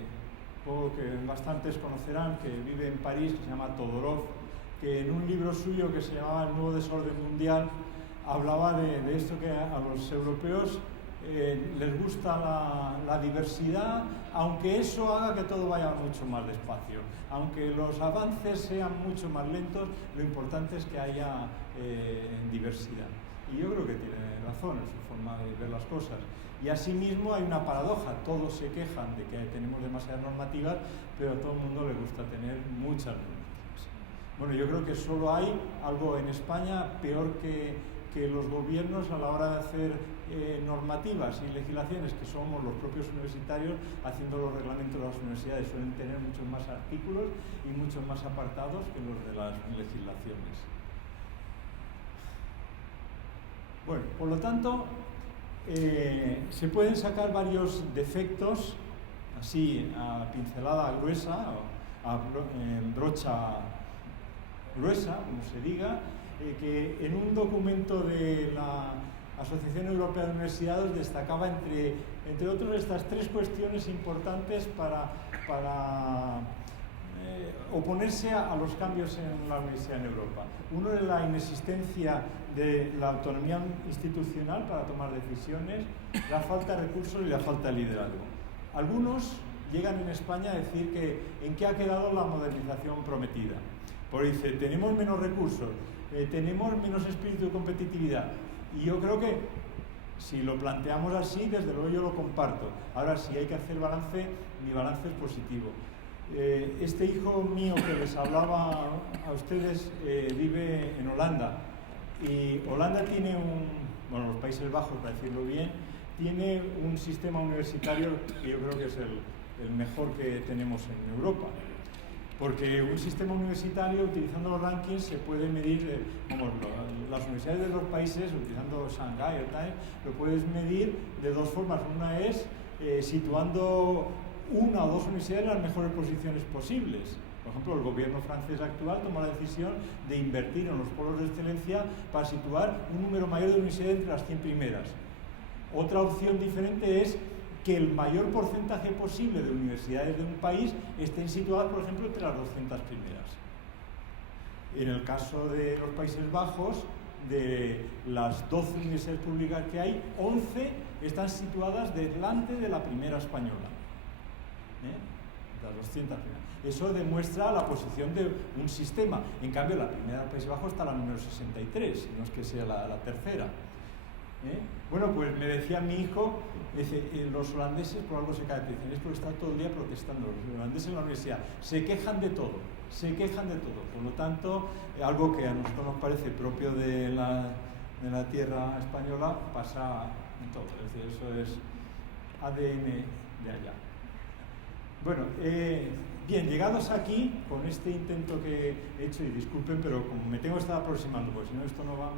bastantes conocerán, que vive en París, que se llama Todorov, que en un libro suyo que se llamaba El nuevo desorden mundial hablaba de esto, que a los europeos les gusta la diversidad, aunque eso haga que todo vaya mucho más despacio. Aunque los avances sean mucho más lentos, lo importante es que haya diversidad. Y yo creo que tiene razón en su forma de ver las cosas. Y asimismo hay una paradoja, todos se quejan de que tenemos demasiadas normativas, pero a todo el mundo le gusta tener muchas normativas. Bueno, yo creo que solo hay algo en España peor que los gobiernos a la hora de hacer normativas y legislaciones, que somos los propios universitarios haciendo los reglamentos de las universidades. Suelen tener muchos más artículos y muchos más apartados que los de las legislaciones. Bueno, por lo tanto, se pueden sacar varios defectos, así a pincelada gruesa, o a brocha gruesa, como se diga, que en un documento de la Asociación Europea de Universidades destacaba, entre otros, estas tres cuestiones importantes para oponerse a los cambios en la universidad en Europa. Uno es la inexistencia de la autonomía institucional para tomar decisiones, la falta de recursos y la falta de liderazgo. Algunos llegan en España a decir que en qué ha quedado la modernización prometida. Porque dice, tenemos menos recursos, tenemos menos espíritu de competitividad. Y yo creo que si lo planteamos así, desde luego yo lo comparto. Ahora, si hay que hacer balance, mi balance es positivo. Este hijo mío que les hablaba a ustedes vive en Holanda. Y Holanda tiene los Países Bajos, para decirlo bien, tiene un sistema universitario que yo creo que es el mejor que tenemos en Europa. Porque un sistema universitario, utilizando los rankings, se puede medir, las universidades de los países, utilizando Shanghái o tal, lo puedes medir de dos formas. Una es situando una o dos universidades en las mejores posiciones posibles. Por ejemplo, el gobierno francés actual toma la decisión de invertir en los polos de excelencia para situar un número mayor de universidades entre las 100 primeras. Otra opción diferente es que el mayor porcentaje posible de universidades de un país estén situadas, por ejemplo, entre las 200 primeras. En el caso de los Países Bajos, de las 12 universidades públicas que hay, 11 están situadas delante de la primera española. Las 200 primeras. Eso demuestra la posición de un sistema. En cambio, la primera del País Bajo está la número 63, no es que sea la tercera. Bueno, pues me decía mi hijo, dice, los holandeses por algo se caracterizan, es porque están todo el día protestando. Los holandeses en la universidad se quejan de todo, por lo tanto, algo que a nosotros nos parece propio de la tierra española pasa en todo, es decir, eso es ADN de allá. Bueno, bien, llegados aquí, con este intento que he hecho, y disculpen, pero como me tengo que estar aproximando, porque si no esto no va,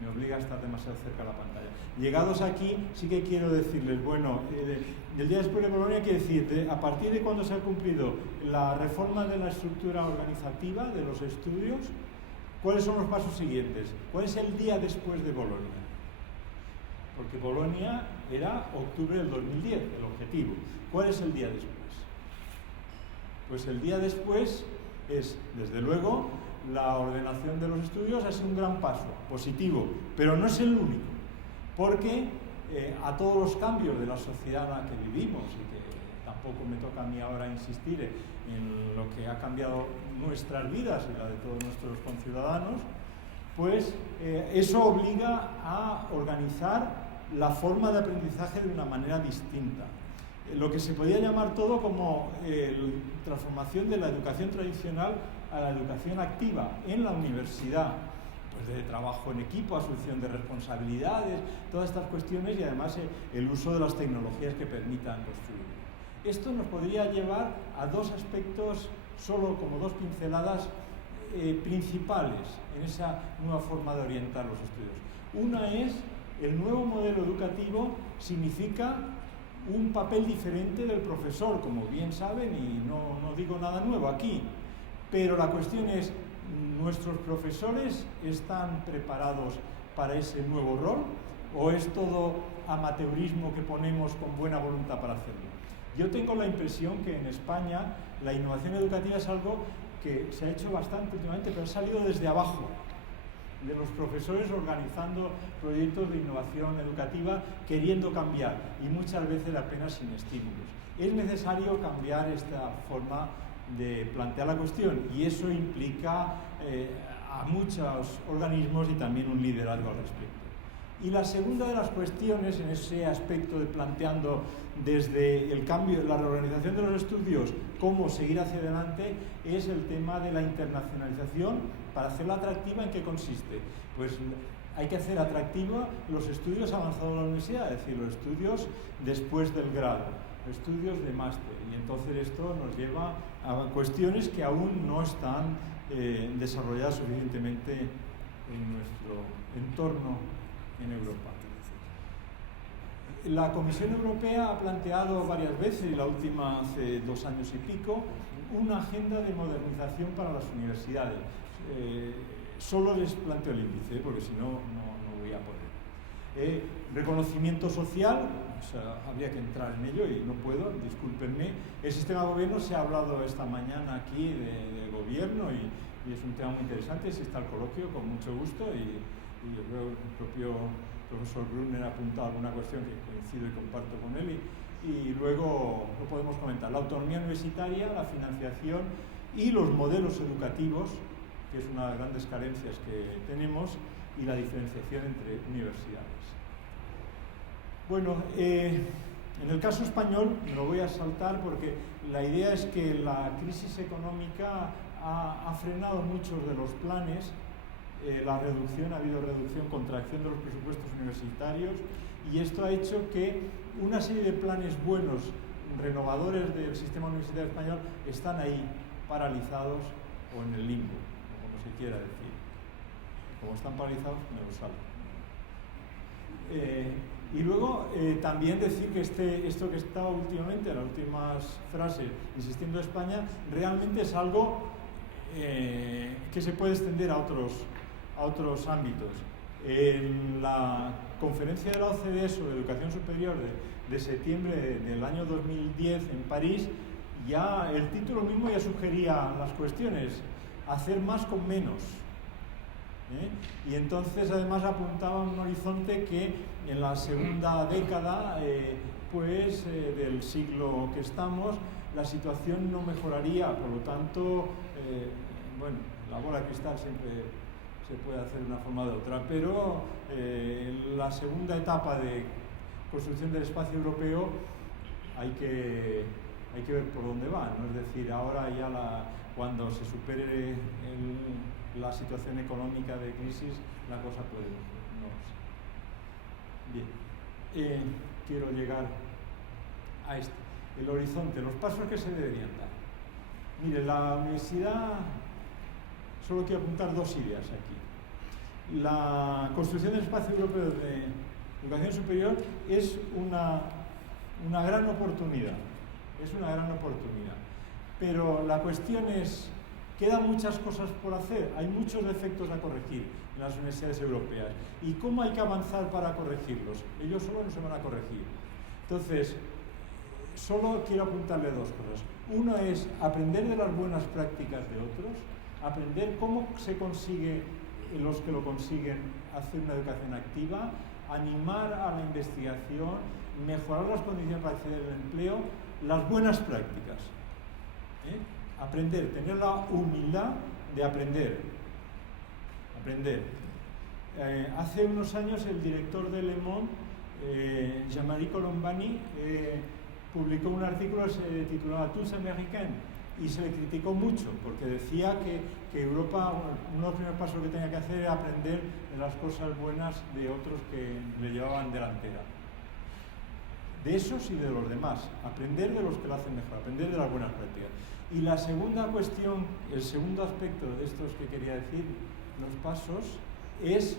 me obliga a estar demasiado cerca de la pantalla. Llegados aquí, sí que quiero decirles, bueno, del día después de Bolonia, quiere decir, a partir de cuando se ha cumplido la reforma de la estructura organizativa de los estudios, ¿cuáles son los pasos siguientes? ¿Cuál es el día después de Bolonia? Porque Bolonia era octubre del 2010, el objetivo. ¿Cuál es el día después? Pues el día después es, desde luego, la ordenación de los estudios ha sido un gran paso, positivo, pero no es el único, porque a todos los cambios de la sociedad en la que vivimos, y que tampoco me toca a mí ahora insistir en lo que ha cambiado nuestras vidas y la de todos nuestros conciudadanos, pues eso obliga a organizar la forma de aprendizaje de una manera distinta. Lo que se podía llamar todo como transformación de la educación tradicional a la educación activa en la universidad, pues de trabajo en equipo, asunción de responsabilidades, todas estas cuestiones, y además el uso de las tecnologías que permitan construir. Esto nos podría llevar a dos aspectos, solo como dos pinceladas principales en esa nueva forma de orientar los estudios. Una es, el nuevo modelo educativo significa un papel diferente del profesor, como bien saben, y no digo nada nuevo aquí, pero la cuestión es, ¿nuestros profesores están preparados para ese nuevo rol o es todo amateurismo que ponemos con buena voluntad para hacerlo? Yo tengo la impresión que en España la innovación educativa es algo que se ha hecho bastante últimamente, pero ha salido desde abajo, de los profesores organizando proyectos de innovación educativa, queriendo cambiar, y muchas veces apenas sin estímulos. Es necesario cambiar esta forma de plantear la cuestión, y eso implica a muchos organismos y también un liderazgo al respecto. Y la segunda de las cuestiones en ese aspecto de planteando desde el cambio, la reorganización de los estudios, cómo seguir hacia adelante, es el tema de la internacionalización. Para hacerla atractiva, ¿en qué consiste? Pues hay que hacer atractiva los estudios avanzados de la universidad, es decir, los estudios después del grado, estudios de máster. Y entonces esto nos lleva a cuestiones que aún no están desarrolladas suficientemente en nuestro entorno en Europa. La Comisión Europea ha planteado varias veces, y la última hace 2 años y pico, una agenda de modernización para las universidades. Solo les planteo el índice, porque si no voy a poder. Reconocimiento social, o sea, habría que entrar en ello y no puedo, discúlpenme. El sistema de gobierno, se ha hablado esta mañana aquí de gobierno y es un tema muy interesante. Si está el coloquio, con mucho gusto, y yo creo que el propio profesor Brunner ha apuntado alguna cuestión que coincido y comparto con él, y luego lo podemos comentar. La autonomía universitaria, la financiación y los modelos educativos, que es una de las grandes carencias que tenemos, y la diferenciación entre universidades. Bueno, en el caso español me lo voy a saltar porque la idea es que la crisis económica ha frenado muchos de los planes. Ha habido reducción, contracción de los presupuestos universitarios, y esto ha hecho que una serie de planes buenos, renovadores del sistema universitario español, están ahí, paralizados o en el limbo, como se quiera decir. Como están paralizados, me lo salto. Y luego también decir que esto que está últimamente, en las últimas frases, insistiendo en España, realmente es algo que se puede extender a otros ámbitos. En la conferencia de la OCDE sobre educación superior de septiembre del año 2010 en París, ya el título mismo ya sugería las cuestiones, hacer más con menos. Y entonces además apuntaba un horizonte que en la segunda década del siglo que estamos, la situación no mejoraría, por lo tanto, bueno, la bola de cristal siempre se puede hacer de una forma o de otra, pero la segunda etapa de construcción del espacio europeo hay que ver por dónde va, ¿no? Es decir, ahora ya cuando se supere la situación económica de crisis, la cosa puede mejorar, no lo sé. Bien, quiero llegar a el horizonte, los pasos que se deberían dar. Mire, la universidad, solo quiero apuntar dos ideas aquí. La construcción del espacio europeo de educación superior es una gran oportunidad, pero la cuestión es, quedan muchas cosas por hacer, hay muchos defectos a corregir en las universidades europeas. ¿Y cómo hay que avanzar para corregirlos? Ellos solo no se van a corregir. Entonces, solo quiero apuntarle dos cosas. Uno es aprender de las buenas prácticas de otros, aprender cómo se consigue, los que lo consiguen, hacer una educación activa, animar a la investigación, mejorar las condiciones para acceder al empleo, las buenas prácticas. Aprender, tener la humildad de aprender. Hace unos años el director de Le Monde, Jean-Marie Colombani, publicó un artículo que se titulaba Tous Américains y se le criticó mucho porque decía que Europa, uno de los primeros pasos que tenía que hacer era aprender de las cosas buenas de otros que le llevaban delantera. De esos y de los demás, aprender de los que lo hacen mejor, aprender de las buenas prácticas. Y la segunda cuestión, el segundo aspecto de estos que quería decir, los pasos, es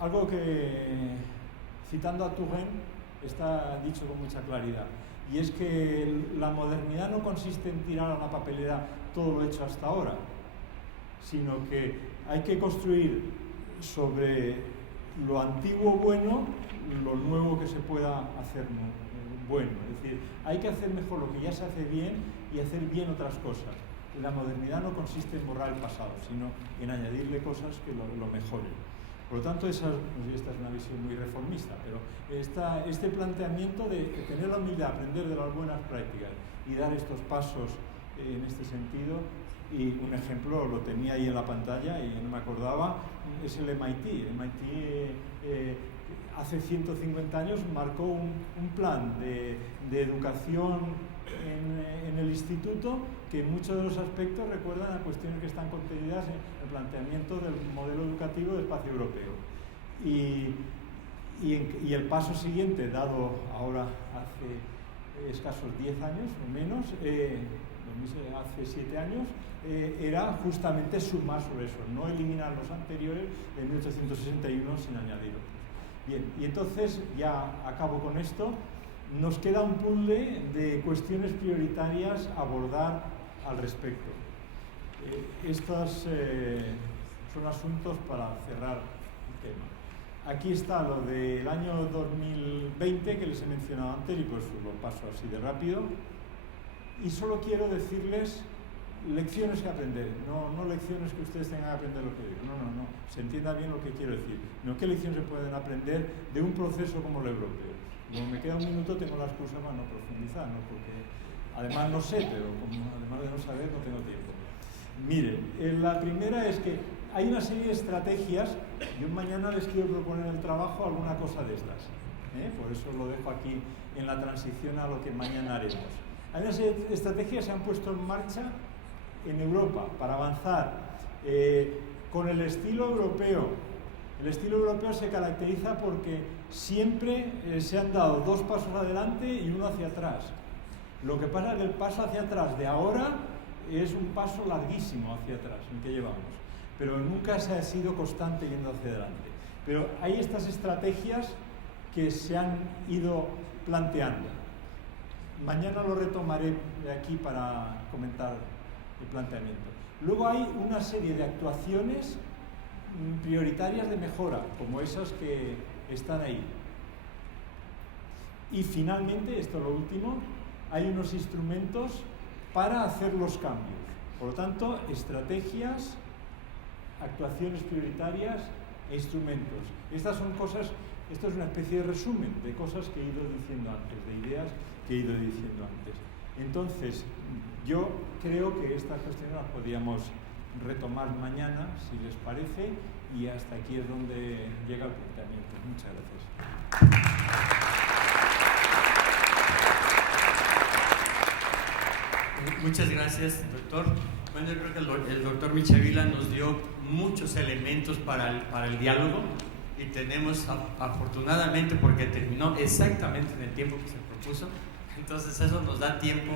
algo que, citando a Touraine, está dicho con mucha claridad, y es que la modernidad no consiste en tirar a la papelera todo lo hecho hasta ahora, sino que hay que construir sobre lo antiguo bueno, lo nuevo que se pueda hacer bueno. Es decir, hay que hacer mejor lo que ya se hace bien y hacer bien otras cosas. La modernidad no consiste en borrar el pasado, sino en añadirle cosas que lo mejoren. Por lo tanto, esta es una visión muy reformista, pero este planteamiento de tener la humildad, aprender de las buenas prácticas y dar estos pasos en este sentido, y un ejemplo lo tenía ahí en la pantalla y no me acordaba, es el MIT. El MIT hace 150 años marcó un plan de educación en el instituto que en muchos de los aspectos recuerdan a cuestiones que están contenidas en el planteamiento del modelo educativo del espacio europeo. Y el paso siguiente, dado ahora hace escasos 10 años o menos, hace 7 años, era justamente sumar sobre eso, no eliminar los anteriores de 1861 sin añadir otros. Bien, y entonces, ya acabo con esto, nos queda un puzzle de cuestiones prioritarias a abordar al respecto. Estos son asuntos para cerrar el tema. Aquí está lo del año 2020 que les he mencionado antes y pues lo paso así de rápido. Y solo quiero decirles lecciones que aprender, no lecciones que ustedes tengan que aprender lo que digo, no, se entienda bien lo que quiero decir, no qué lecciones se pueden aprender de un proceso como el europeo. Como me queda un minuto tengo la excusa para no profundizar, ¿no? Porque además no sé, pero además de no saber no tengo tiempo. Miren, la primera es que hay una serie de estrategias, yo mañana les quiero proponer en el trabajo alguna cosa de estas, por eso lo dejo aquí en la transición a lo que mañana haremos. Hay una serie de estrategias que se han puesto en marcha en Europa para avanzar con el estilo europeo. El estilo europeo se caracteriza porque siempre se han dado 2 pasos adelante y 1 hacia atrás. Lo que pasa es que el paso hacia atrás de ahora es un paso larguísimo hacia atrás, en que llevamos, pero nunca se ha sido constante yendo hacia adelante. Pero hay estas estrategias que se han ido planteando. Mañana lo retomaré de aquí para comentar el planteamiento. Luego hay una serie de actuaciones prioritarias de mejora, como esas que están ahí. Y finalmente, esto es lo último, hay unos instrumentos para hacer los cambios. Por lo tanto, estrategias, actuaciones prioritarias e instrumentos. Estas son cosas, esto es una especie de resumen de cosas que he ido diciendo antes, de ideas que he ido diciendo antes. Entonces, yo creo que estas cuestiones las podríamos retomar mañana, si les parece, y hasta aquí es donde llega el planteamiento. Muchas gracias. Muchas gracias, doctor. Bueno, yo creo que el doctor Michavila nos dio muchos elementos para el diálogo y tenemos, afortunadamente, porque terminó exactamente en el tiempo que se propuso, entonces eso nos da tiempo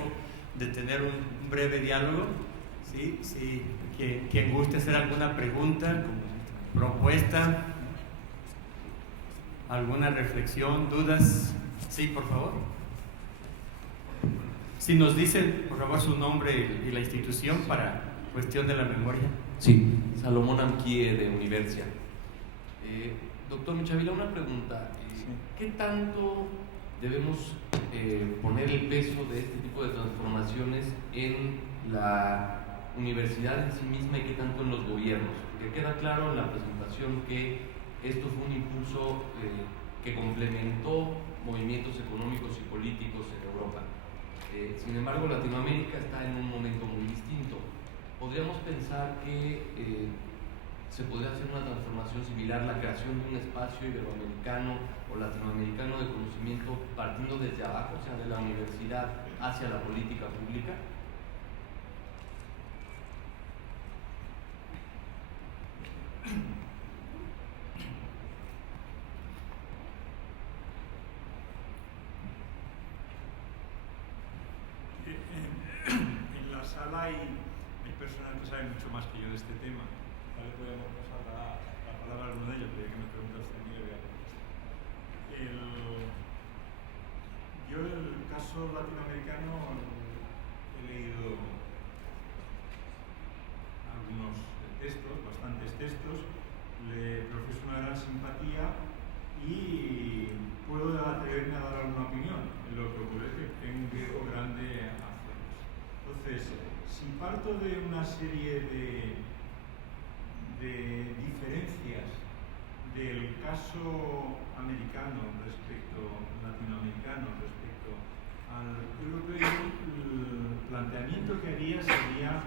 de tener un breve diálogo. ¿Sí? Sí. Quien guste hacer alguna pregunta, propuesta, alguna reflexión, dudas, sí, por favor. Si nos dicen, por favor, su nombre y la institución para cuestión de la memoria. Sí, Salomón Amquie de Universia. Doctor Michavila, una pregunta. ¿Qué tanto debemos poner el peso de este tipo de transformaciones en la universidad en sí misma y qué tanto en los gobiernos? Porque queda claro en la presentación que esto fue un impulso que complementó movimientos económicos y políticos en Europa. Sin embargo, Latinoamérica está en un momento muy distinto. ¿Podríamos pensar que se podría hacer una transformación similar, la creación de un espacio iberoamericano o latinoamericano de conocimiento partiendo desde abajo, o sea, de la universidad hacia la política pública? En la sala hay personas que saben mucho más que yo de este tema. Vale, podemos pasar la palabra a alguno de ellos, pero ya que me pregunta usted a mí, le voy a contestar. Yo el caso latinoamericano he leído algunos textos, bastantes textos, le profeso una gran simpatía y puedo atreverme a dar alguna opinión. Lo que ocurre es que tengo un riesgo grande a hacerlos. Entonces, si parto de una serie de diferencias del caso americano respecto latinoamericano, respecto al europeo, el planteamiento que haría sería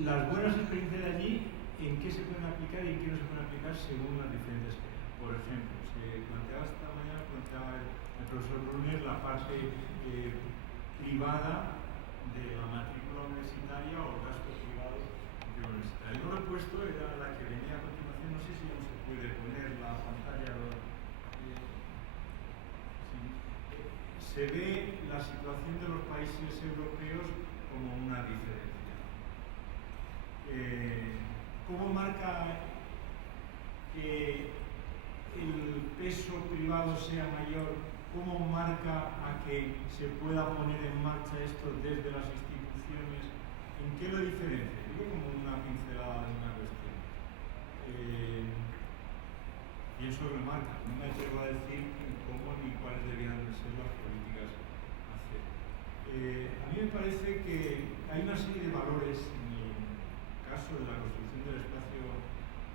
las buenas experiencias de allí, en qué se pueden aplicar y en qué no se pueden aplicar según las diferentes esferas. Por ejemplo, se planteaba esta mañana, el profesor Brunner, la parte privada de la matrícula universitaria o el gasto privado de la universidad. No lo he puesto, era la que venía a continuación, no sé si aún se puede poner la pantalla. Se ve la situación de los países europeos como una diferencia. ¿Cómo marca que el peso privado sea mayor? ¿Cómo marca a que se pueda poner en marcha esto desde las instituciones? ¿En qué lo diferencia? Digo como una pincelada de una cuestión. Pienso que lo marca. No me atrevo a decir cómo ni cuáles deberían ser las políticas a hacer. A mí me parece que hay una serie de valores en el caso de la construcción del espacio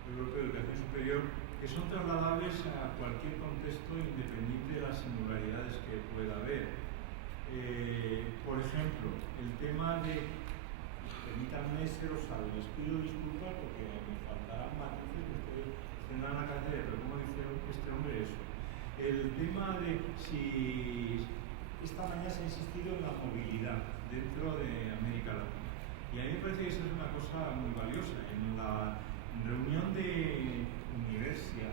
europeo de educación superior que son trasladables a cualquier contexto independiente de las singularidades que pueda haber. Por ejemplo, el tema de, permítanme ser osado, les pido disculpas porque me faltarán matices que ustedes tendrán la cátedra, pero como dice este hombre eso. El tema de si esta mañana se ha insistido en la movilidad dentro de América Latina. Y a mí me parece que eso es una cosa muy valiosa. En la reunión de Universia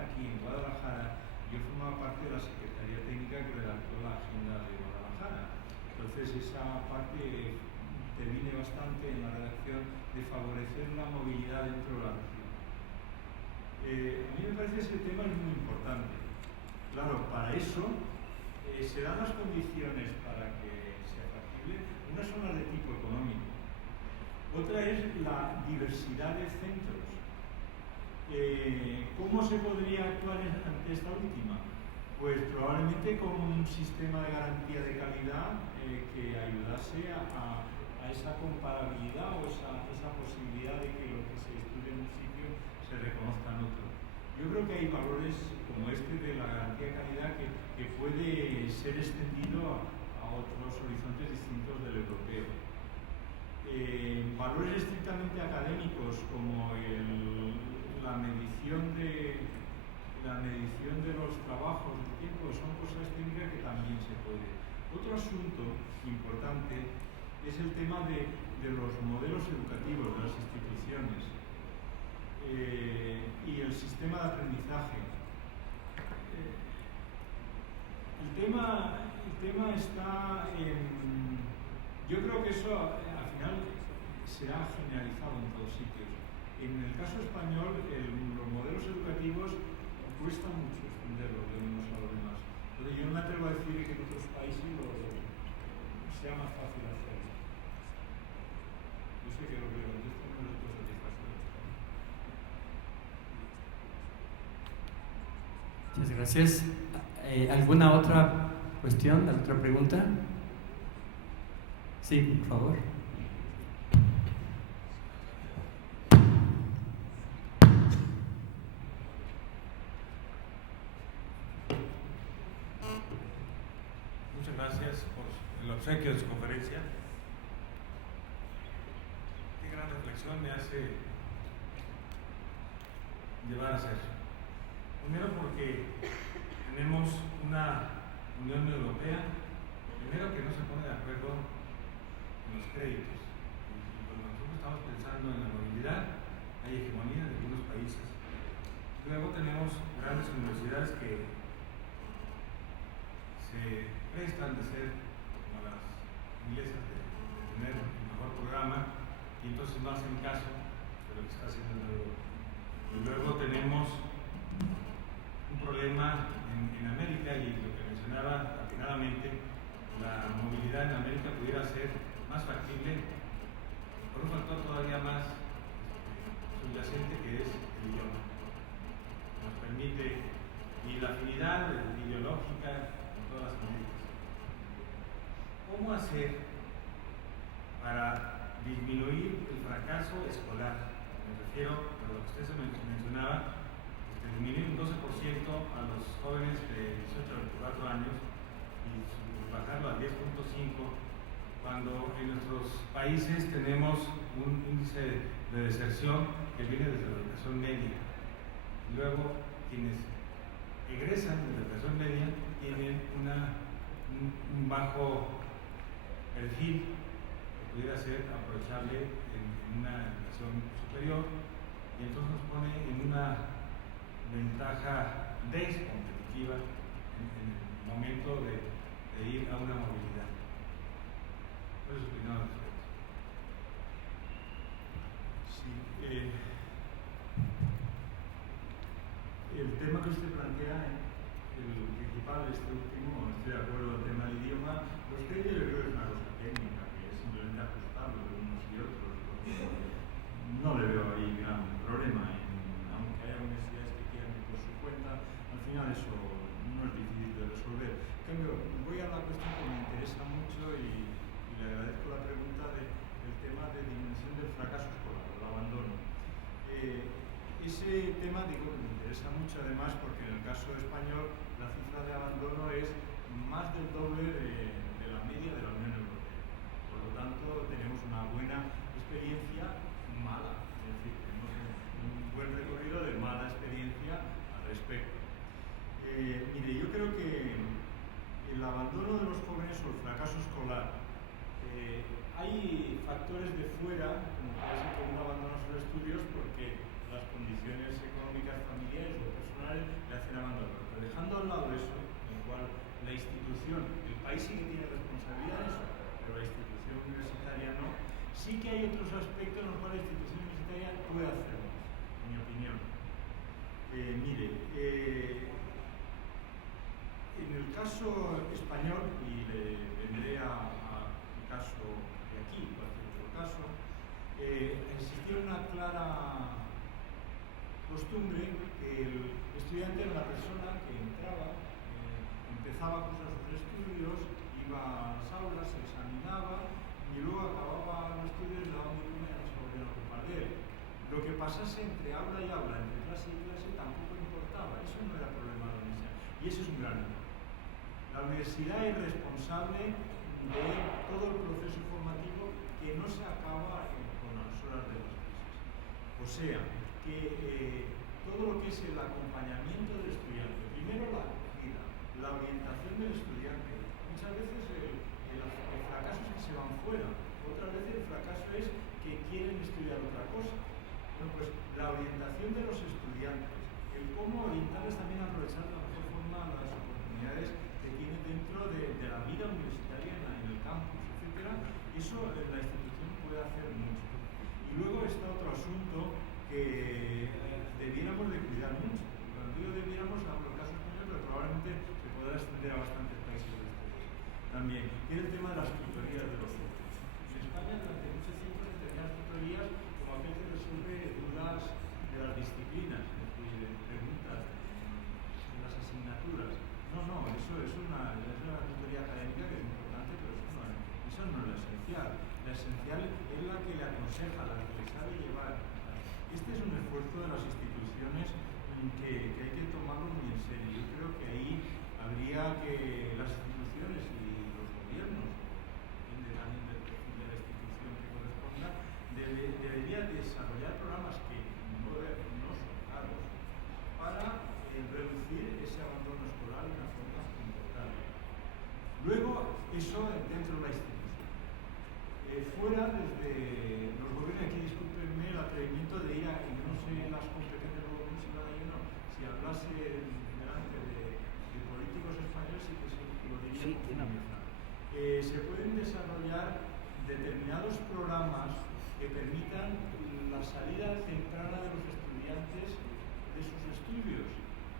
aquí en Guadalajara, yo formaba parte de la Secretaría Técnica que redactó la agenda de Guadalajara. Entonces esa parte intervine bastante en la redacción de favorecer la movilidad dentro de la región. A mí me parece que ese tema es muy importante. Claro, para eso se dan las condiciones para que sea factible. Una son las de tipo económico. Otra es la diversidad de centros. ¿Cómo se podría actuar ante esta última? Pues probablemente con un sistema de garantía de calidad que ayudase a esa comparabilidad o esa posibilidad de que lo que se estudia en un sitio se reconozca en otro. Yo creo que hay valores como este de la garantía de calidad que puede ser extendido a otros horizontes distintos del europeo. Valores estrictamente académicos como la medición de los trabajos del tiempo son cosas técnicas que también se puede. Otro asunto importante es el tema de los modelos educativos de las instituciones y el sistema de aprendizaje. El tema está en... Yo creo que eso al final se ha generalizado en todos sitios. En el caso español, los modelos educativos cuesta mucho extenderlos de unos a los demás. Entonces yo no me atrevo a decir que en otros países sea más fácil hacerlo. Yo sé que lo que contesto no les puedo satisfacer. Muchas gracias. ¿Alguna otra cuestión, otra pregunta? Sí, por favor. Muchas gracias por el obsequio de su conferencia. Qué gran reflexión me hace llevar a hacer. Primero porque tenemos una Unión Europea, primero que no se pone de acuerdo en los créditos. Y cuando nosotros estamos pensando en la movilidad, hay hegemonía de algunos países. Luego tenemos grandes universidades que se prestan de ser como las inglesas, de tener el mejor programa, y entonces no hacen caso de lo que está haciendo en Europa. Y luego tenemos un problema en América, y lo que mencionaba atinadamente, la movilidad en América pudiera ser más factible por un factor todavía más subyacente, que es el idioma. Nos permite, y la afinidad ideológica en todas las Américas. ¿Cómo hacer para disminuir el fracaso escolar? Me refiero a lo que usted mencionaba, disminuir un 12% a los jóvenes de 18 a 24 años y bajarlo a 10.5%, cuando en nuestros países tenemos un índice de deserción que viene desde la educación media. Luego, quienes egresan de la educación media tienen un bajo perfil que pudiera ser aprovechable en una educación superior, y entonces nos pone en una ventaja descompetitiva en el momento de ir a una movilidad. ¿Cuál es su opinión al respecto? Sí, el tema que usted plantea, el principal, este último, estoy de acuerdo, el tema del idioma, los créditos yo creo que es una cosa técnica, que es simplemente ajustarlo de unos y otros. No le veo ahí gran problema, aunque haya universidades que quieran ir por su cuenta, al final eso no es difícil de resolver. En cambio, voy a la cuestión que me interesa mucho y le agradezco la pregunta del tema de dimensión del fracaso escolar, del abandono. Ese tema, digo, me interesa mucho además porque en el caso español la cifra de abandono es más del doble de la media de la Unión Europea. Por lo tanto, tenemos una buena experiencia mala, es decir, tenemos un buen recorrido de mala experiencia al respecto. Mire, yo creo que el abandono de los jóvenes o el fracaso escolar, hay factores de fuera, como puede ser un abandono de los estudios, porque las condiciones económicas familiares o personales le hacen abandonar. Pero dejando al lado eso, en el cual la institución, el país sí que tiene responsabilidad en eso, pero la institución universitaria no, sí que hay otros aspectos en los cuales la institución universitaria puede hacer más, en mi opinión. Mire, en el caso español, y le vendré a mi caso de aquí, cualquier otro caso, existía una clara costumbre que el estudiante era una persona que entraba, empezaba a cursar sus estudios, iba a las aulas, se examinaba y luego acababa los estudios y daba un diploma y no se volvía a ocupar de él. Lo que pasase entre aula y aula, entre clase y clase, tampoco importaba. Eso no era problema de la universidad. Y eso es un gran error. La universidad es responsable de todo el proceso formativo que no se acaba con las horas de las clases. O sea, que todo lo que es el acompañamiento del estudiante, primero la acogida, la orientación del estudiante. Muchas veces el fracaso es que se van fuera, otras veces el fracaso es que quieren estudiar otra cosa. Bueno, pues la orientación de los estudiantes, el cómo orientarles también a aprovechar de la mejor forma las oportunidades que tienen dentro de la vida universitaria en el campus, etc. Eso la institución puede hacer mucho. Y luego está otro asunto que debiéramos de cuidar mucho. Cuando digo debiéramos, hablo del caso español, pero probablemente se podrá extender a bastantes países de este también. Y el tema de las tutorías de los centros. En España durante mucho tiempo se tenían tutorías como aquel que resuelve dudas de las disciplinas, es decir, preguntas de las asignaturas. No, eso es una tutoría académica que es importante, pero eso no es lo esencial. La esencial es la que le aconseja, la que le sabe llevar. Este es un esfuerzo de las instituciones que hay que tomarlo muy en serio. Yo creo que ahí habría que las instituciones y los gobiernos, depende también del perfil de la institución que corresponda, debería desarrollar programas que no son caros para reducir ese abandono escolar de una forma importante. Luego, eso dentro de la institución. Fuera, desde los gobiernos, aquí discúlpenme el atrevimiento de ir a, y no sé las competencias de los gobiernos si van a ir o no, si hablase delante de políticos españoles sí que lo diría con firmeza. Se pueden desarrollar determinados programas que permitan la salida temprana de los estudiantes de sus estudios,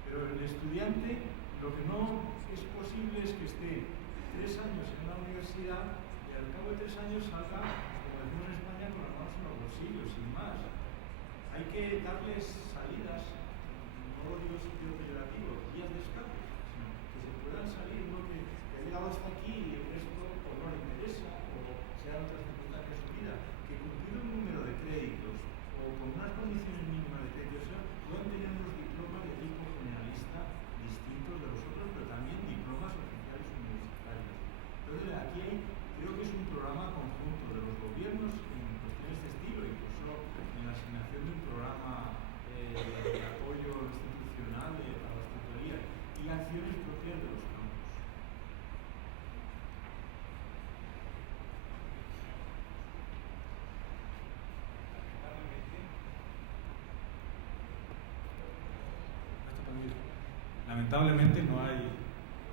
pero el estudiante lo que no es posible es que esté 3 años en la universidad y al cabo de 3 años salga, como decimos en España, con las manos en los bolsillos, sin más. Hay que darles salidas, no digo sentido peyorativo, vías de escape, sino que se puedan salir, no que ha llegado hasta aquí y el resto pues, no le interesa, o sean otras circunstancias de su vida, que cumplido un número de créditos o con unas condiciones mínimas de créditos, puedan tener unos diplomas de tipo generalista distintos de los otros, pero también diplomas oficiales universitarios. Entonces, aquí creo que es un programa conjunto de los gobiernos en cuestiones de este estilo, incluso en la asignación de un programa de apoyo institucional a las tutorías y acciones propias de los campos. Lamentablemente no hay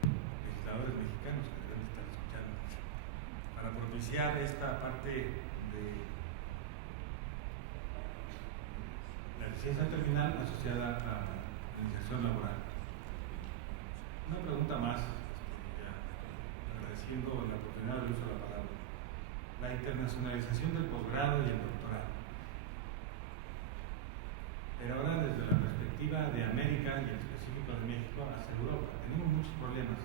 legisladores mexicanos que deben estar escuchando para propiciar esta parte de la licencia terminal asociada a la iniciación laboral. Una pregunta más, agradeciendo la oportunidad del uso de la palabra. La internacionalización del posgrado y el doctorado. Pero ahora desde la perspectiva de América y en específico de México hacia Europa, tenemos muchos problemas.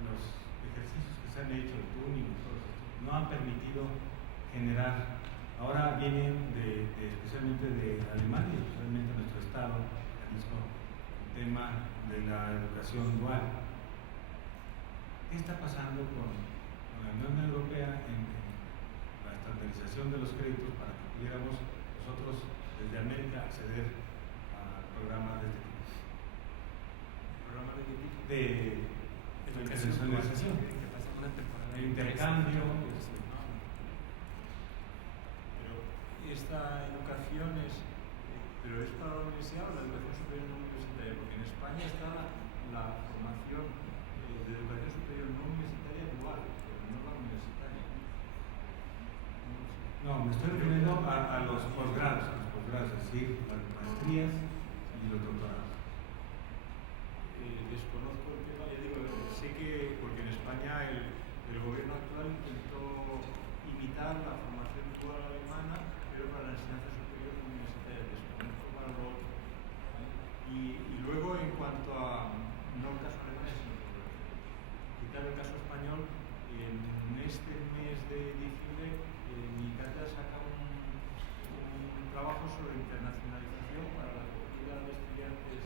Los ejercicios que se han hecho, el tuning y todo esto, no han permitido generar. Ahora vienen especialmente de Alemania, especialmente nuestro estado, Jalisco, el tema de la educación dual. ¿Qué está pasando con la Unión Europea en la estandarización de los créditos para que pudiéramos nosotros desde América acceder a programas de este tipo? ¿Programas de qué tipo? De internacionalización, de intercambio. Pero esta educación es para la universidad o la educación superior no universitaria, porque en España está la formación de educación superior no universitaria dual, pero no la universitaria. No, me estoy refiriendo a los posgrados, es decir, las maestrías y los doctorados. Desconozco el tema, ya digo, sé que, porque en España el gobierno actual intentó imitar la formación dual alemana, pero para la enseñanza superior universitaria. Desconozco para lo otro. Y luego, en cuanto a, no el caso alemán, sino quitar el caso español, en este mes de diciembre mi cátedra saca un trabajo sobre internacionalización para la acogida de estudiantes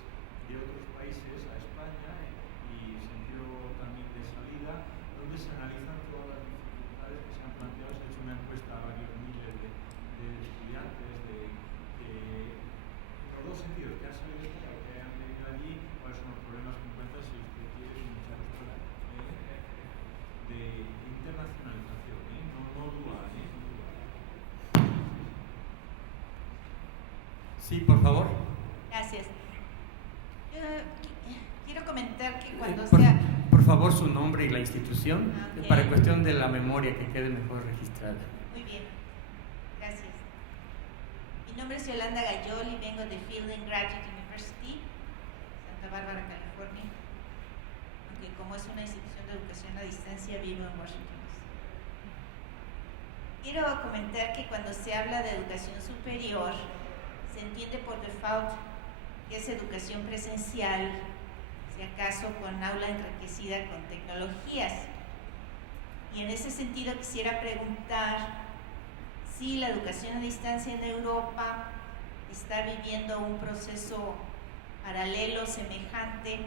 de otros países a España y sentido también de salida, donde se analizan todas las dificultades que se han planteado. Se ha hecho una encuesta a varios miles de estudiantes en los dos sentidos, que han salido para que hayan venido allí, cuáles son los problemas que encuentran si usted quiere iniciar escuela de internacionalización, no dual, Sí, por favor. Gracias. Yo quiero comentar que cuando Por favor, su nombre y la institución, Okay. para cuestión de la memoria, que quede mejor registrada. Muy bien, gracias. Mi nombre es Yolanda Gayol y vengo de Fielding Graduate University, Santa Bárbara, California, aunque como es una institución de educación a distancia, vivo en Washington. Quiero comentar que cuando se habla de educación superior, se entiende por default que es educación presencial, si acaso con aula enriquecida con tecnologías. Y en ese sentido quisiera preguntar si la educación a distancia en Europa está viviendo un proceso paralelo, semejante,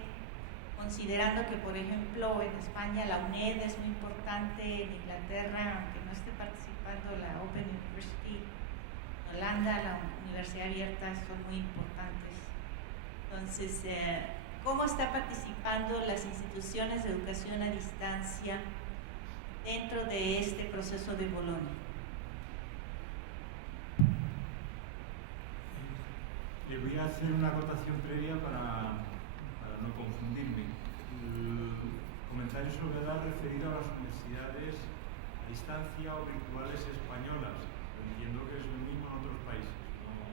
considerando que, por ejemplo, en España la UNED es muy importante, en Inglaterra, aunque no esté participando la Open University, en Holanda la Universidad Abierta son muy importantes. Entonces, ¿cómo está participando las instituciones de educación a distancia dentro de este proceso de Bolonia? Le voy a hacer una acotación previa para no confundirme. El comentario sobre edad referido a las universidades a distancia o virtuales españolas. Entiendo que es lo mismo en otros países. No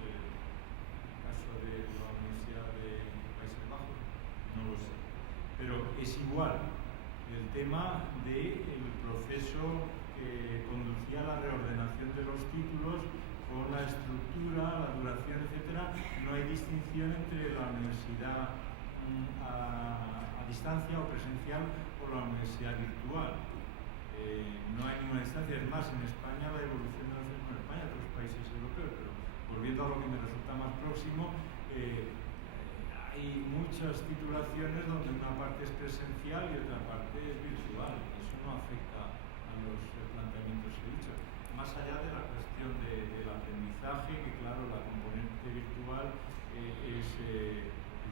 sé, el caso de la Universidad de Países Bajos, no lo sé. Pero es igual. El tema del proceso que conducía a la reordenación de los títulos con la estructura, la duración, etcétera, no hay distinción entre la universidad a distancia o presencial o la universidad virtual. No hay ninguna distancia. Es más, en España la evolución no es en España, en otros países europeos, pero volviendo a lo que me resulta más próximo, hay muchas titulaciones donde una parte es presencial y otra parte es virtual. Eso no afecta a los planteamientos que he dicho. Más allá de la cuestión del aprendizaje, que claro, la componente virtual es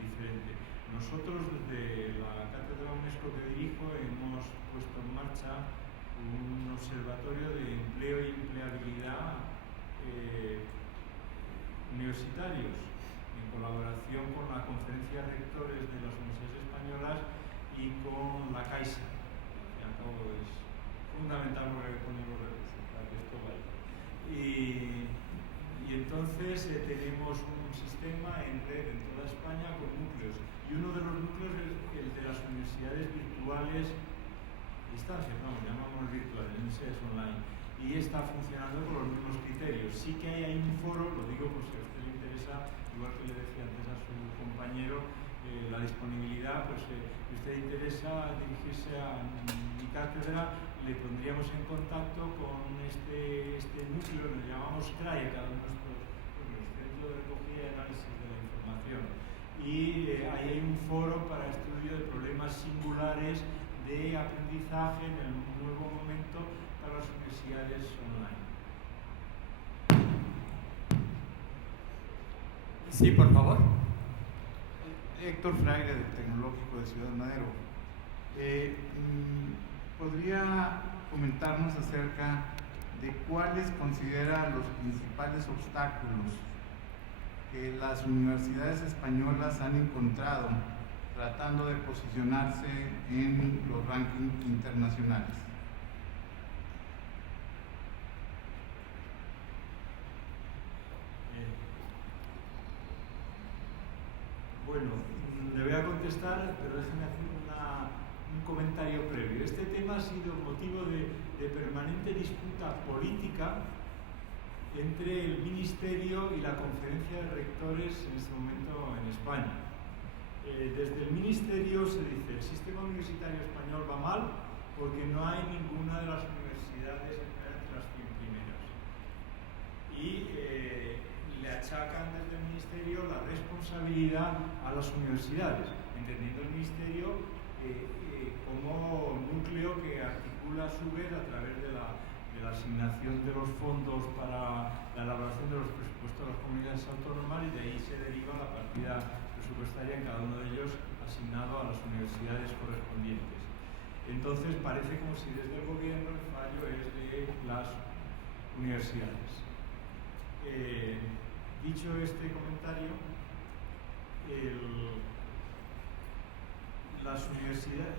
diferente. Nosotros desde la Cátedra UNESCO que dirijo hemos puesto en marcha un observatorio de empleo y empleabilidad universitarios en colaboración con la Conferencia de Rectores de las Universidades Españolas y con la Caixa. Al fin y al cabo es fundamental porque poner los recursos para que esto vaya. Y entonces tenemos un sistema en red en toda España con núcleos. Y uno de los núcleos es el de las universidades virtuales a distancia, vamos, llamamos virtuales, universidades online. Y está funcionando con los mismos criterios. Sí que hay un foro, lo digo por si a usted le interesa, igual que le decía antes a su compañero, la disponibilidad, pues si a usted le interesa dirigirse a mi cátedra, le pondríamos en contacto con este núcleo que llamamos CRAE, cada uno de nuestros centros de recogida y análisis de la información. Y ahí hay un foro para estudio de problemas singulares de aprendizaje en el nuevo momento para las universidades online. Sí, por favor. Héctor Fraire, del Tecnológico de Ciudad Madero. ¿Podría comentarnos acerca de cuáles considera los principales obstáculos que las universidades españolas han encontrado tratando de posicionarse en los rankings internacionales? Bueno, le voy a contestar, pero déjeme hacer un comentario previo. Este tema ha sido motivo de permanente disputa política entre el Ministerio y la Conferencia de Rectores en este momento en España. Desde el Ministerio se dice: el sistema universitario español va mal porque no hay ninguna de las universidades entre las 100 primeras. Y le achacan desde el Ministerio la responsabilidad a las universidades, entendiendo el Ministerio como núcleo que articula a su vez a través de la asignación de los fondos para la elaboración de los presupuestos de las comunidades autónomas, y de ahí se deriva la partida presupuestaria en cada uno de ellos asignado a las universidades correspondientes. Entonces parece como si desde el gobierno el fallo es de las universidades. Dicho este comentario, las universidades,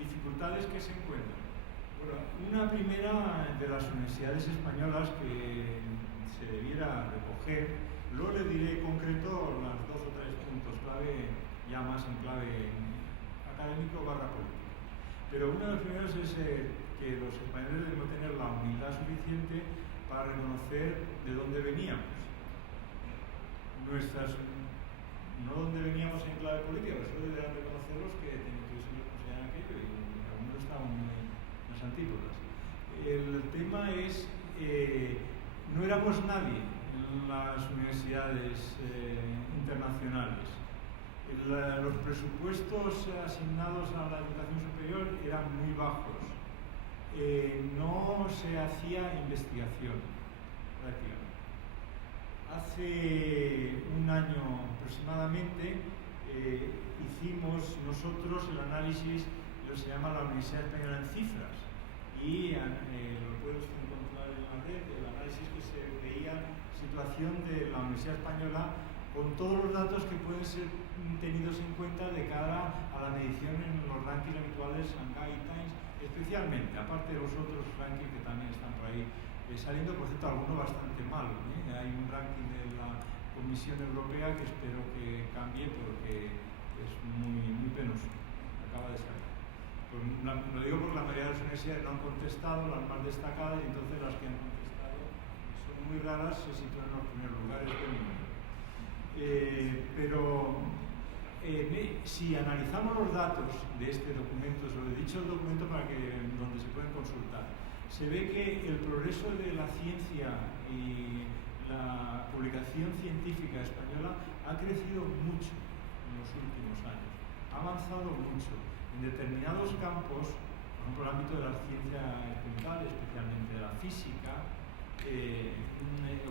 dificultades que se encuentran. Bueno, una primera de las universidades españolas que se debiera recoger, luego le diré en concreto las 2 o 3 puntos clave, ya más en clave académico / político. Pero una de las primeras es que los españoles debemos tener la humildad suficiente para reconocer de dónde veníamos. No dónde veníamos en clave política, pero solo deberán reconocer los que consideran aquello, y algunos estaban muy antípodas. El tema es, no éramos nadie en las universidades internacionales. Los presupuestos asignados a la educación superior eran muy bajos. No se hacía investigación prácticamente. Hace un año aproximadamente hicimos nosotros el análisis, lo que se llama la Universidad Española en cifras, y lo puede usted encontrar en la red, el análisis que se veía situación de la Universidad Española con todos los datos que pueden ser tenidos en cuenta de cara a la medición en los rankings habituales Shanghai Times, especialmente, aparte de los otros rankings que también están por ahí saliendo, por cierto, algunos bastante malos. Hay un ranking de la Comisión Europea que espero que cambie porque es muy penoso, acaba de salir. Pues lo digo porque la mayoría de las universidades no han contestado, las más destacadas, y entonces las que han contestado, que son muy raras, se sitúan en los primeros lugares del mundo. Si analizamos los datos de este documento, sobre dicho documento donde se pueden consultar, se ve que el progreso de la ciencia y la publicación científica española ha crecido mucho en los últimos años, ha avanzado mucho. En determinados campos, por ejemplo el ámbito de la ciencia experimental, especialmente de la física,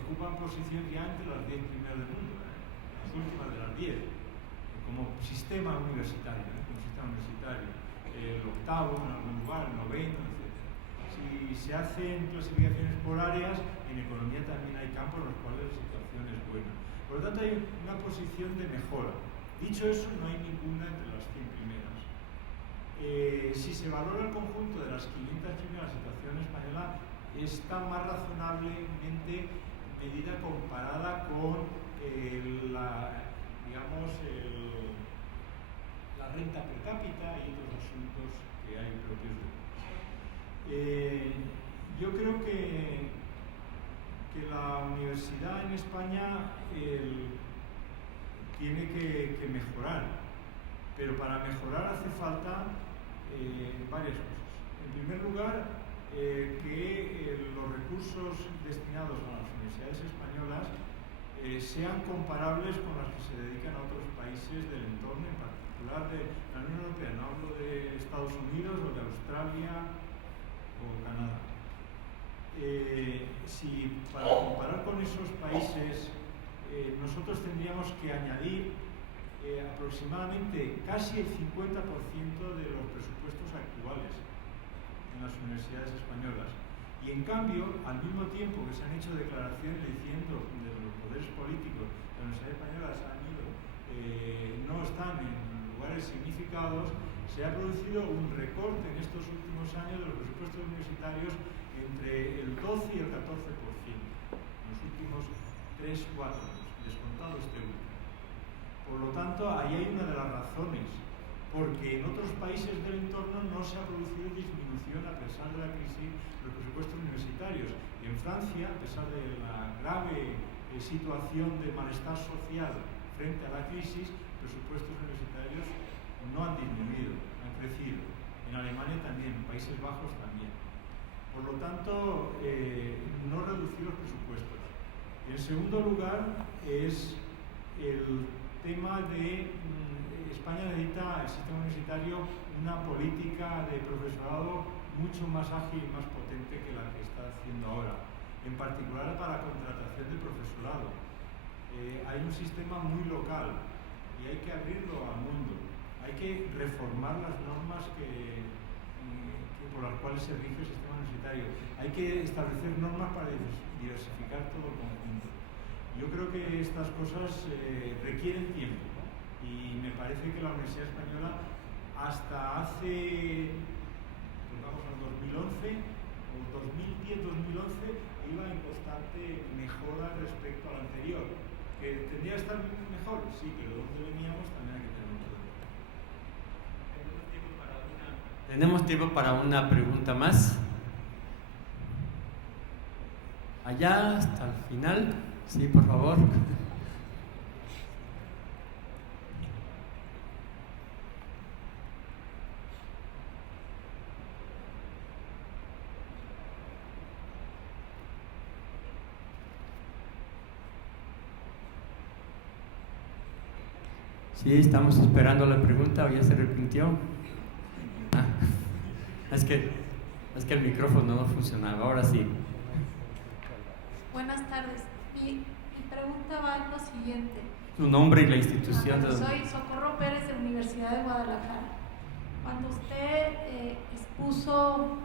ocupan posición ya entre las 10 primeras del mundo, las últimas de las 10, como sistema universitario, el octavo en algún lugar, el noveno, etc. Si se hacen clasificaciones por áreas, en economía también hay campos en los cuales la situación es buena. Por lo tanto, hay una posición de mejora. Dicho eso, no hay ninguna entre las 100 primeras. Si se valora el conjunto de las 500 primeras, la situación española está más razonablemente medida comparada con la renta per cápita y otros asuntos que hay propios de yo creo que la universidad en España tiene que mejorar, pero para mejorar hace falta varias cosas. En primer lugar, que los recursos destinados a las universidades españolas sean comparables con las que se dedican a otros países del entorno, en particular de la Unión Europea. No hablo de Estados Unidos o de Australia o Canadá. Si para comparar con esos países nosotros tendríamos que añadir aproximadamente casi el 50% de los presupuestos actuales en las universidades españolas. Y en cambio, al mismo tiempo que se han hecho declaraciones diciendo de los poderes políticos que las universidades españolas no están en lugares significados, se ha producido un recorte en estos últimos años de los presupuestos universitarios entre el 12 y el 14%, en los últimos 3-4 años, descontado este último. Por lo tanto, ahí hay una de las razones porque en otros países del entorno no se ha producido disminución a pesar de la crisis de los presupuestos universitarios. En Francia, a pesar de la grave situación de malestar social frente a la crisis, presupuestos universitarios no han disminuido, han crecido. En Alemania también, en Países Bajos también. Por lo tanto, no reducir los presupuestos. En segundo lugar, es el tema de España necesita el sistema universitario una política de profesorado mucho más ágil y más potente que la que está haciendo ahora, en particular para la contratación de profesorado. Hay un sistema muy local y hay que abrirlo al mundo. Hay que reformar las normas por las cuales se rige el sistema universitario. Hay que establecer normas para diversificar todo el conjunto. Yo creo que estas cosas requieren tiempo, ¿no? Y me parece que la Universidad Española hasta hace, pues vamos al 2011 o 2010-2011 iba en constante mejora respecto al anterior. ¿Que tendría que estar mejor? Sí, pero donde veníamos también hay que tener mucho tiempo. Tenemos tiempo para una pregunta más. Allá, hasta el final. Sí, por favor. Sí, estamos esperando la pregunta, ¿o ya se arrepintió? Ah, es que el micrófono no funcionaba, ahora sí. Buenas tardes. Mi pregunta va en lo siguiente. Su nombre y la institución. Soy Socorro Pérez de la Universidad de Guadalajara. Cuando usted expuso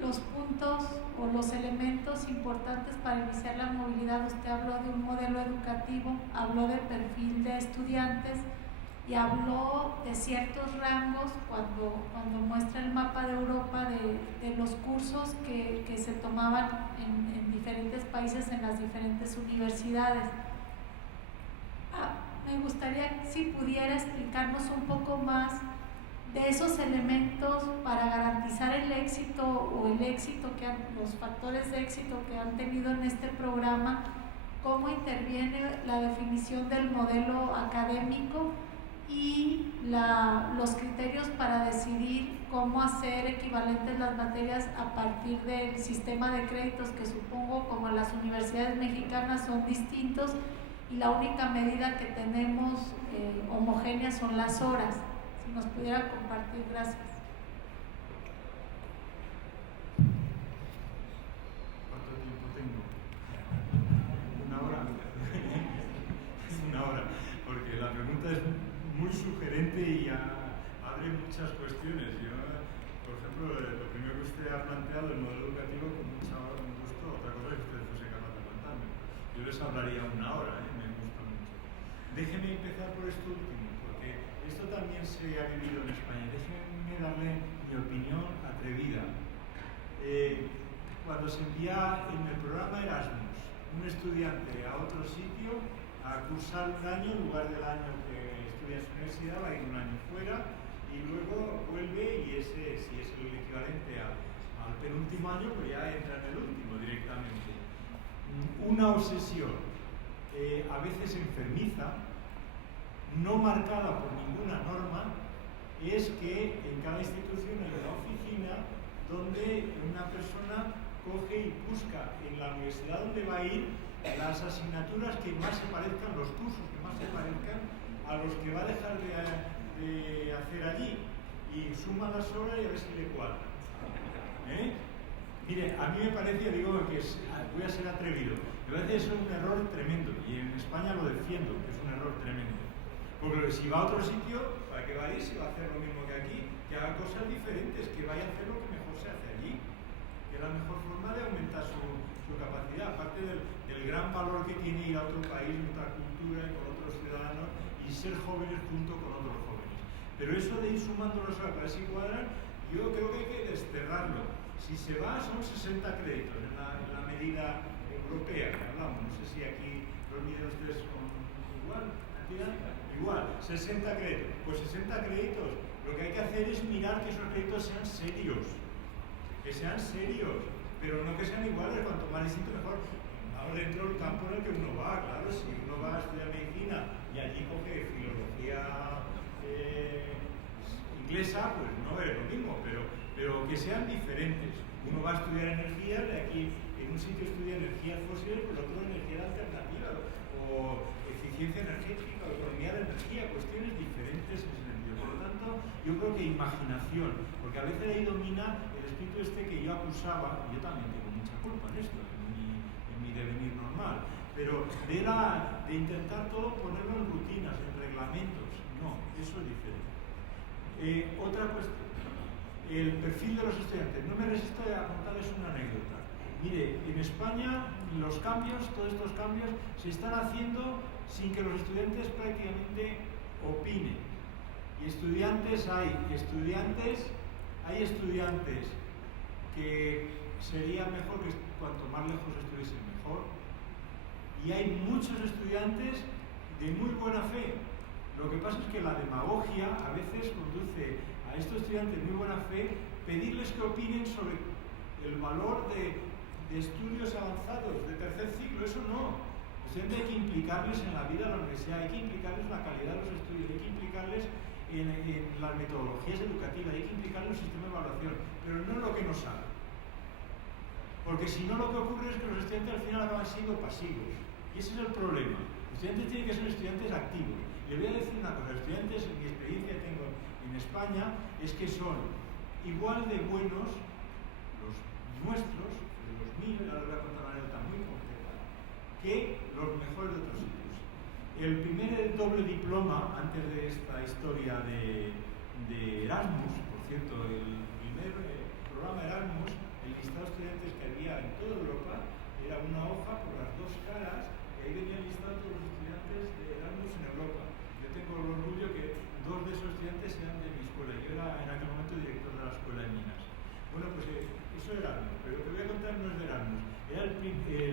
los puntos o los elementos importantes para iniciar la movilidad, usted habló de un modelo educativo, habló del perfil de estudiantes y habló de ciertos rangos cuando muestra el mapa de Europa de los cursos que se tomaban en diferentes países, en las diferentes universidades. Me gustaría si pudiera explicarnos un poco más de esos elementos para garantizar el éxito o los factores de éxito que han tenido en este programa, cómo interviene la definición del modelo académico y los criterios para decidir cómo hacer equivalentes las materias a partir del sistema de créditos que supongo, como las universidades mexicanas, son distintos y la única medida que tenemos homogénea son las horas. Si nos pudiera compartir, gracias. ¿Cuánto tiempo tengo? Una hora. Una hora, porque la pregunta es muy sugerente y abre muchas cuestiones. Yo, por ejemplo, lo primero que usted ha planteado, el modelo educativo, con mucho gusto, otra cosa es que usted fuese capaz de contarme. Yo les hablaría una hora, me gusta mucho. Déjeme empezar por esto último, porque esto también se ha vivido en España. Déjeme darle mi opinión atrevida. Cuando se envía en el programa Erasmus un estudiante a otro sitio a cursar un año en lugar del año que estudia en su universidad, va a ir un año fuera y luego vuelve y ese, si es el equivalente al penúltimo año, pues ya entra en el último directamente. Una obsesión a veces enfermiza, no marcada por ninguna norma, es que en cada institución hay una oficina donde una persona coge y busca en la universidad donde va a ir las asignaturas que más se parezcan, los cursos que más se parezcan a los que va a dejar de hacer allí, y suma las horas y a ver si le cuadra. Mire, a mí me parece, digo que voy a ser atrevido, me parece eso un error tremendo, y en España lo defiendo, que es un error tremendo. Porque si va a otro sitio, ¿para qué va a ir? Si va a hacer lo mismo que aquí, que haga cosas diferentes, que vaya a hacer lo que mejor se hace allí, que es la mejor forma de aumentar su capacidad, aparte del gran valor que tiene ir a otro país, otra cultura, con otros ciudadanos, y ser jóvenes junto con otros jóvenes. Pero eso de ir sumando las horas para ver si cuadran, yo creo que hay que desterrarlo. Si se va, son 60 créditos en la medida europea que hablamos. No sé si aquí lo miden ustedes con igual cantidad. Igual, 60 créditos. Pues 60 créditos hacer es mirar que esos créditos sean serios, pero no que sean iguales, cuanto más distinto mejor. Ahora dentro del campo en el que uno va, claro, si uno va a estudiar medicina y allí coge filología inglesa, pues no es lo mismo, pero que sean diferentes. Uno va a estudiar energía, de aquí en un sitio estudia energías fósiles, por otro energía alternativa, o eficiencia energética, o economía de energía, cuestiones diferentes en ese sentido. Por lo tanto, yo creo que imaginación, porque a veces ahí domina el espíritu que yo acusaba, y yo también tengo mucha culpa en esto, en mi devenir normal, pero de intentar todo ponerlo en rutinas, en reglamentos. No, eso es diferente. Otra cuestión, el perfil de los estudiantes. No me resisto a contarles una anécdota. Mire, en España los cambios, todos estos cambios, se están haciendo sin que los estudiantes prácticamente opinen. Y hay estudiantes que sería mejor que cuanto más lejos estuviesen mejor. Y hay muchos estudiantes de muy buena fe. Lo que pasa es que la demagogia a veces conduce a estos estudiantes de muy buena fe pedirles que opinen sobre el valor de estudios avanzados, de tercer ciclo. Eso no. Hay que implicarles en la vida de la universidad, hay que implicarles en la calidad de los estudios, hay que implicarles en las metodologías educativas, hay que implicarles en el sistema de evaluación, pero no en lo que no saben. Porque si no, lo que ocurre es que los estudiantes al final acaban siendo pasivos. Y ese es el problema. Los estudiantes tienen que ser estudiantes activos. Le voy a decir una cosa, los estudiantes, en mi experiencia que tengo en España, es que son igual de buenos los nuestros, los míos, ahora les voy a contar una anécdota muy concreta, que los mejores de otros sitios. El primer doble diploma, antes de esta historia de Erasmus, por cierto, el primer programa Erasmus, el listado de estudiantes que había en toda Europa, era una hoja por las dos caras, y ahí venía el listado de todos los estudiantes de Erasmus en Europa. Yo tengo el orgullo que dos de esos estudiantes eran de mi escuela. Yo era en aquel momento director de la escuela de Minas. Bueno, pues eso era Erasmus, pero lo que voy a contar no es de Erasmus. Era el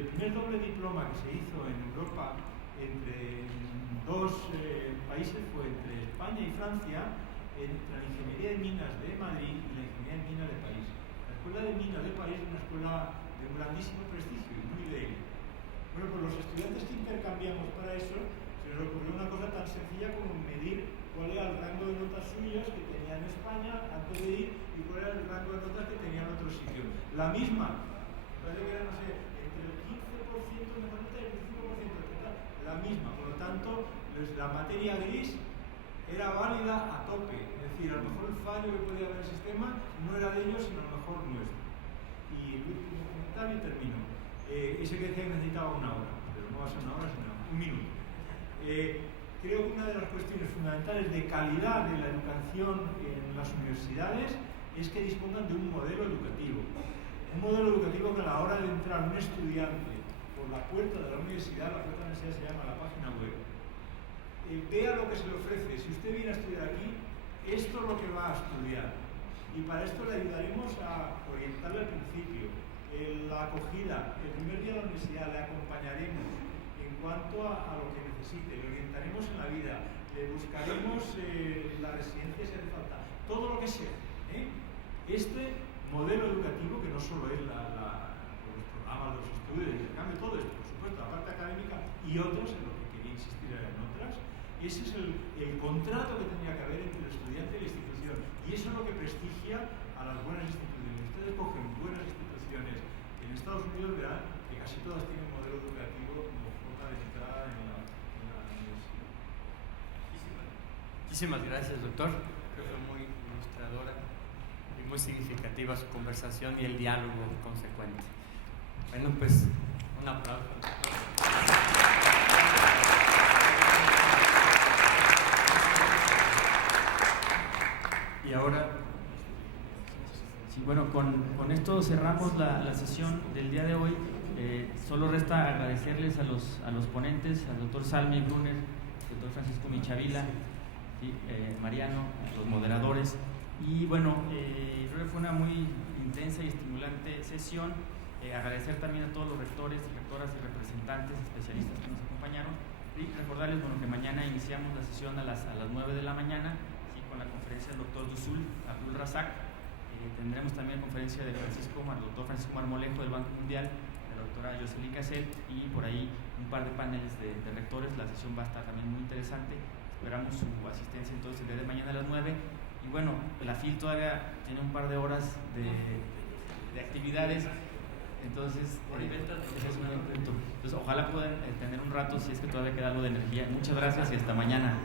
primer doble diploma que se hizo en Europa entre dos países, fue entre España y Francia, entre la Ingeniería de Minas de Madrid y la Ingeniería de Minas de París. La Escuela de Minas de París es una escuela de un grandísimo prestigio y muy de élite. Bueno, pues los estudiantes que intercambiamos para eso, se nos ocurrió una cosa tan sencilla como medir cuál era el rango de notas suyas que tenía en España antes de ir y cuál era el rango de notas que tenía en otro sitio. La misma, parece que era, no sé, entre el 15% de nota y el 25% de nota, la misma. Por lo tanto, la materia gris era válida a tope. Es decir, a lo mejor el fallo que podía haber en el sistema no era de ellos, sino a lo mejor nuestro. Y el último comentario y termino. Ese que decía que necesitaba una hora, pero no va a ser una hora, sino un minuto. Creo que una de las cuestiones fundamentales de calidad de la educación en las universidades es que dispongan de un modelo educativo. Un modelo educativo que a la hora de entrar un estudiante por la puerta de la universidad, la puerta de la universidad se llama la página web, vea lo que se le ofrece. Si usted viene a estudiar aquí, esto es lo que va a estudiar. Y para esto le ayudaremos a orientarle al principio. La acogida, el primer día de la universidad, le acompañaremos en cuanto a lo que necesite, le orientaremos en la vida, le buscaremos la residencia si hace falta, todo lo que sea. Este modelo educativo, que no solo es los programas, los estudios, el cambio, todo esto, por supuesto, la parte académica y otras, en lo que quería insistir en otras, ese es el contrato que tendría que haber entre el estudiante y la institución. Y eso es lo que prestigia a las buenas instituciones. Ustedes cogen buenas instituciones en Estados Unidos, verán que casi todas tienen un modelo educativo como forma de entrar en la universidad. Muchísimas gracias, doctor. Creo que fue muy ilustradora y muy significativa su conversación y el diálogo consecuente. Bueno, pues un aplauso. Y ahora, sí, bueno, con esto cerramos la sesión del día de hoy. Solo resta agradecerles a los ponentes, al doctor Salmi Brunner, doctor Francisco Michavila, ¿sí? Mariano, los moderadores. Y bueno, creo que fue una muy intensa y estimulante sesión. Agradecer también a todos los rectores, rectoras y representantes, especialistas que nos acompañaron. Y recordarles, bueno, que mañana iniciamos la sesión a las 9 de la mañana, ¿sí? Con la conferencia del doctor Dusul. RASAC. Tendremos también conferencia del doctor Francisco Marmolejo del Banco Mundial, la doctora Jocelyn Casel, y por ahí un par de paneles de rectores. La sesión va a estar también muy interesante. Esperamos su asistencia entonces el día de mañana a las 9. Y bueno, la FIL todavía tiene un par de horas de actividades. Entonces, ese es un buen punto. Entonces, ojalá puedan tener un rato si es que todavía queda algo de energía. Muchas gracias y hasta mañana.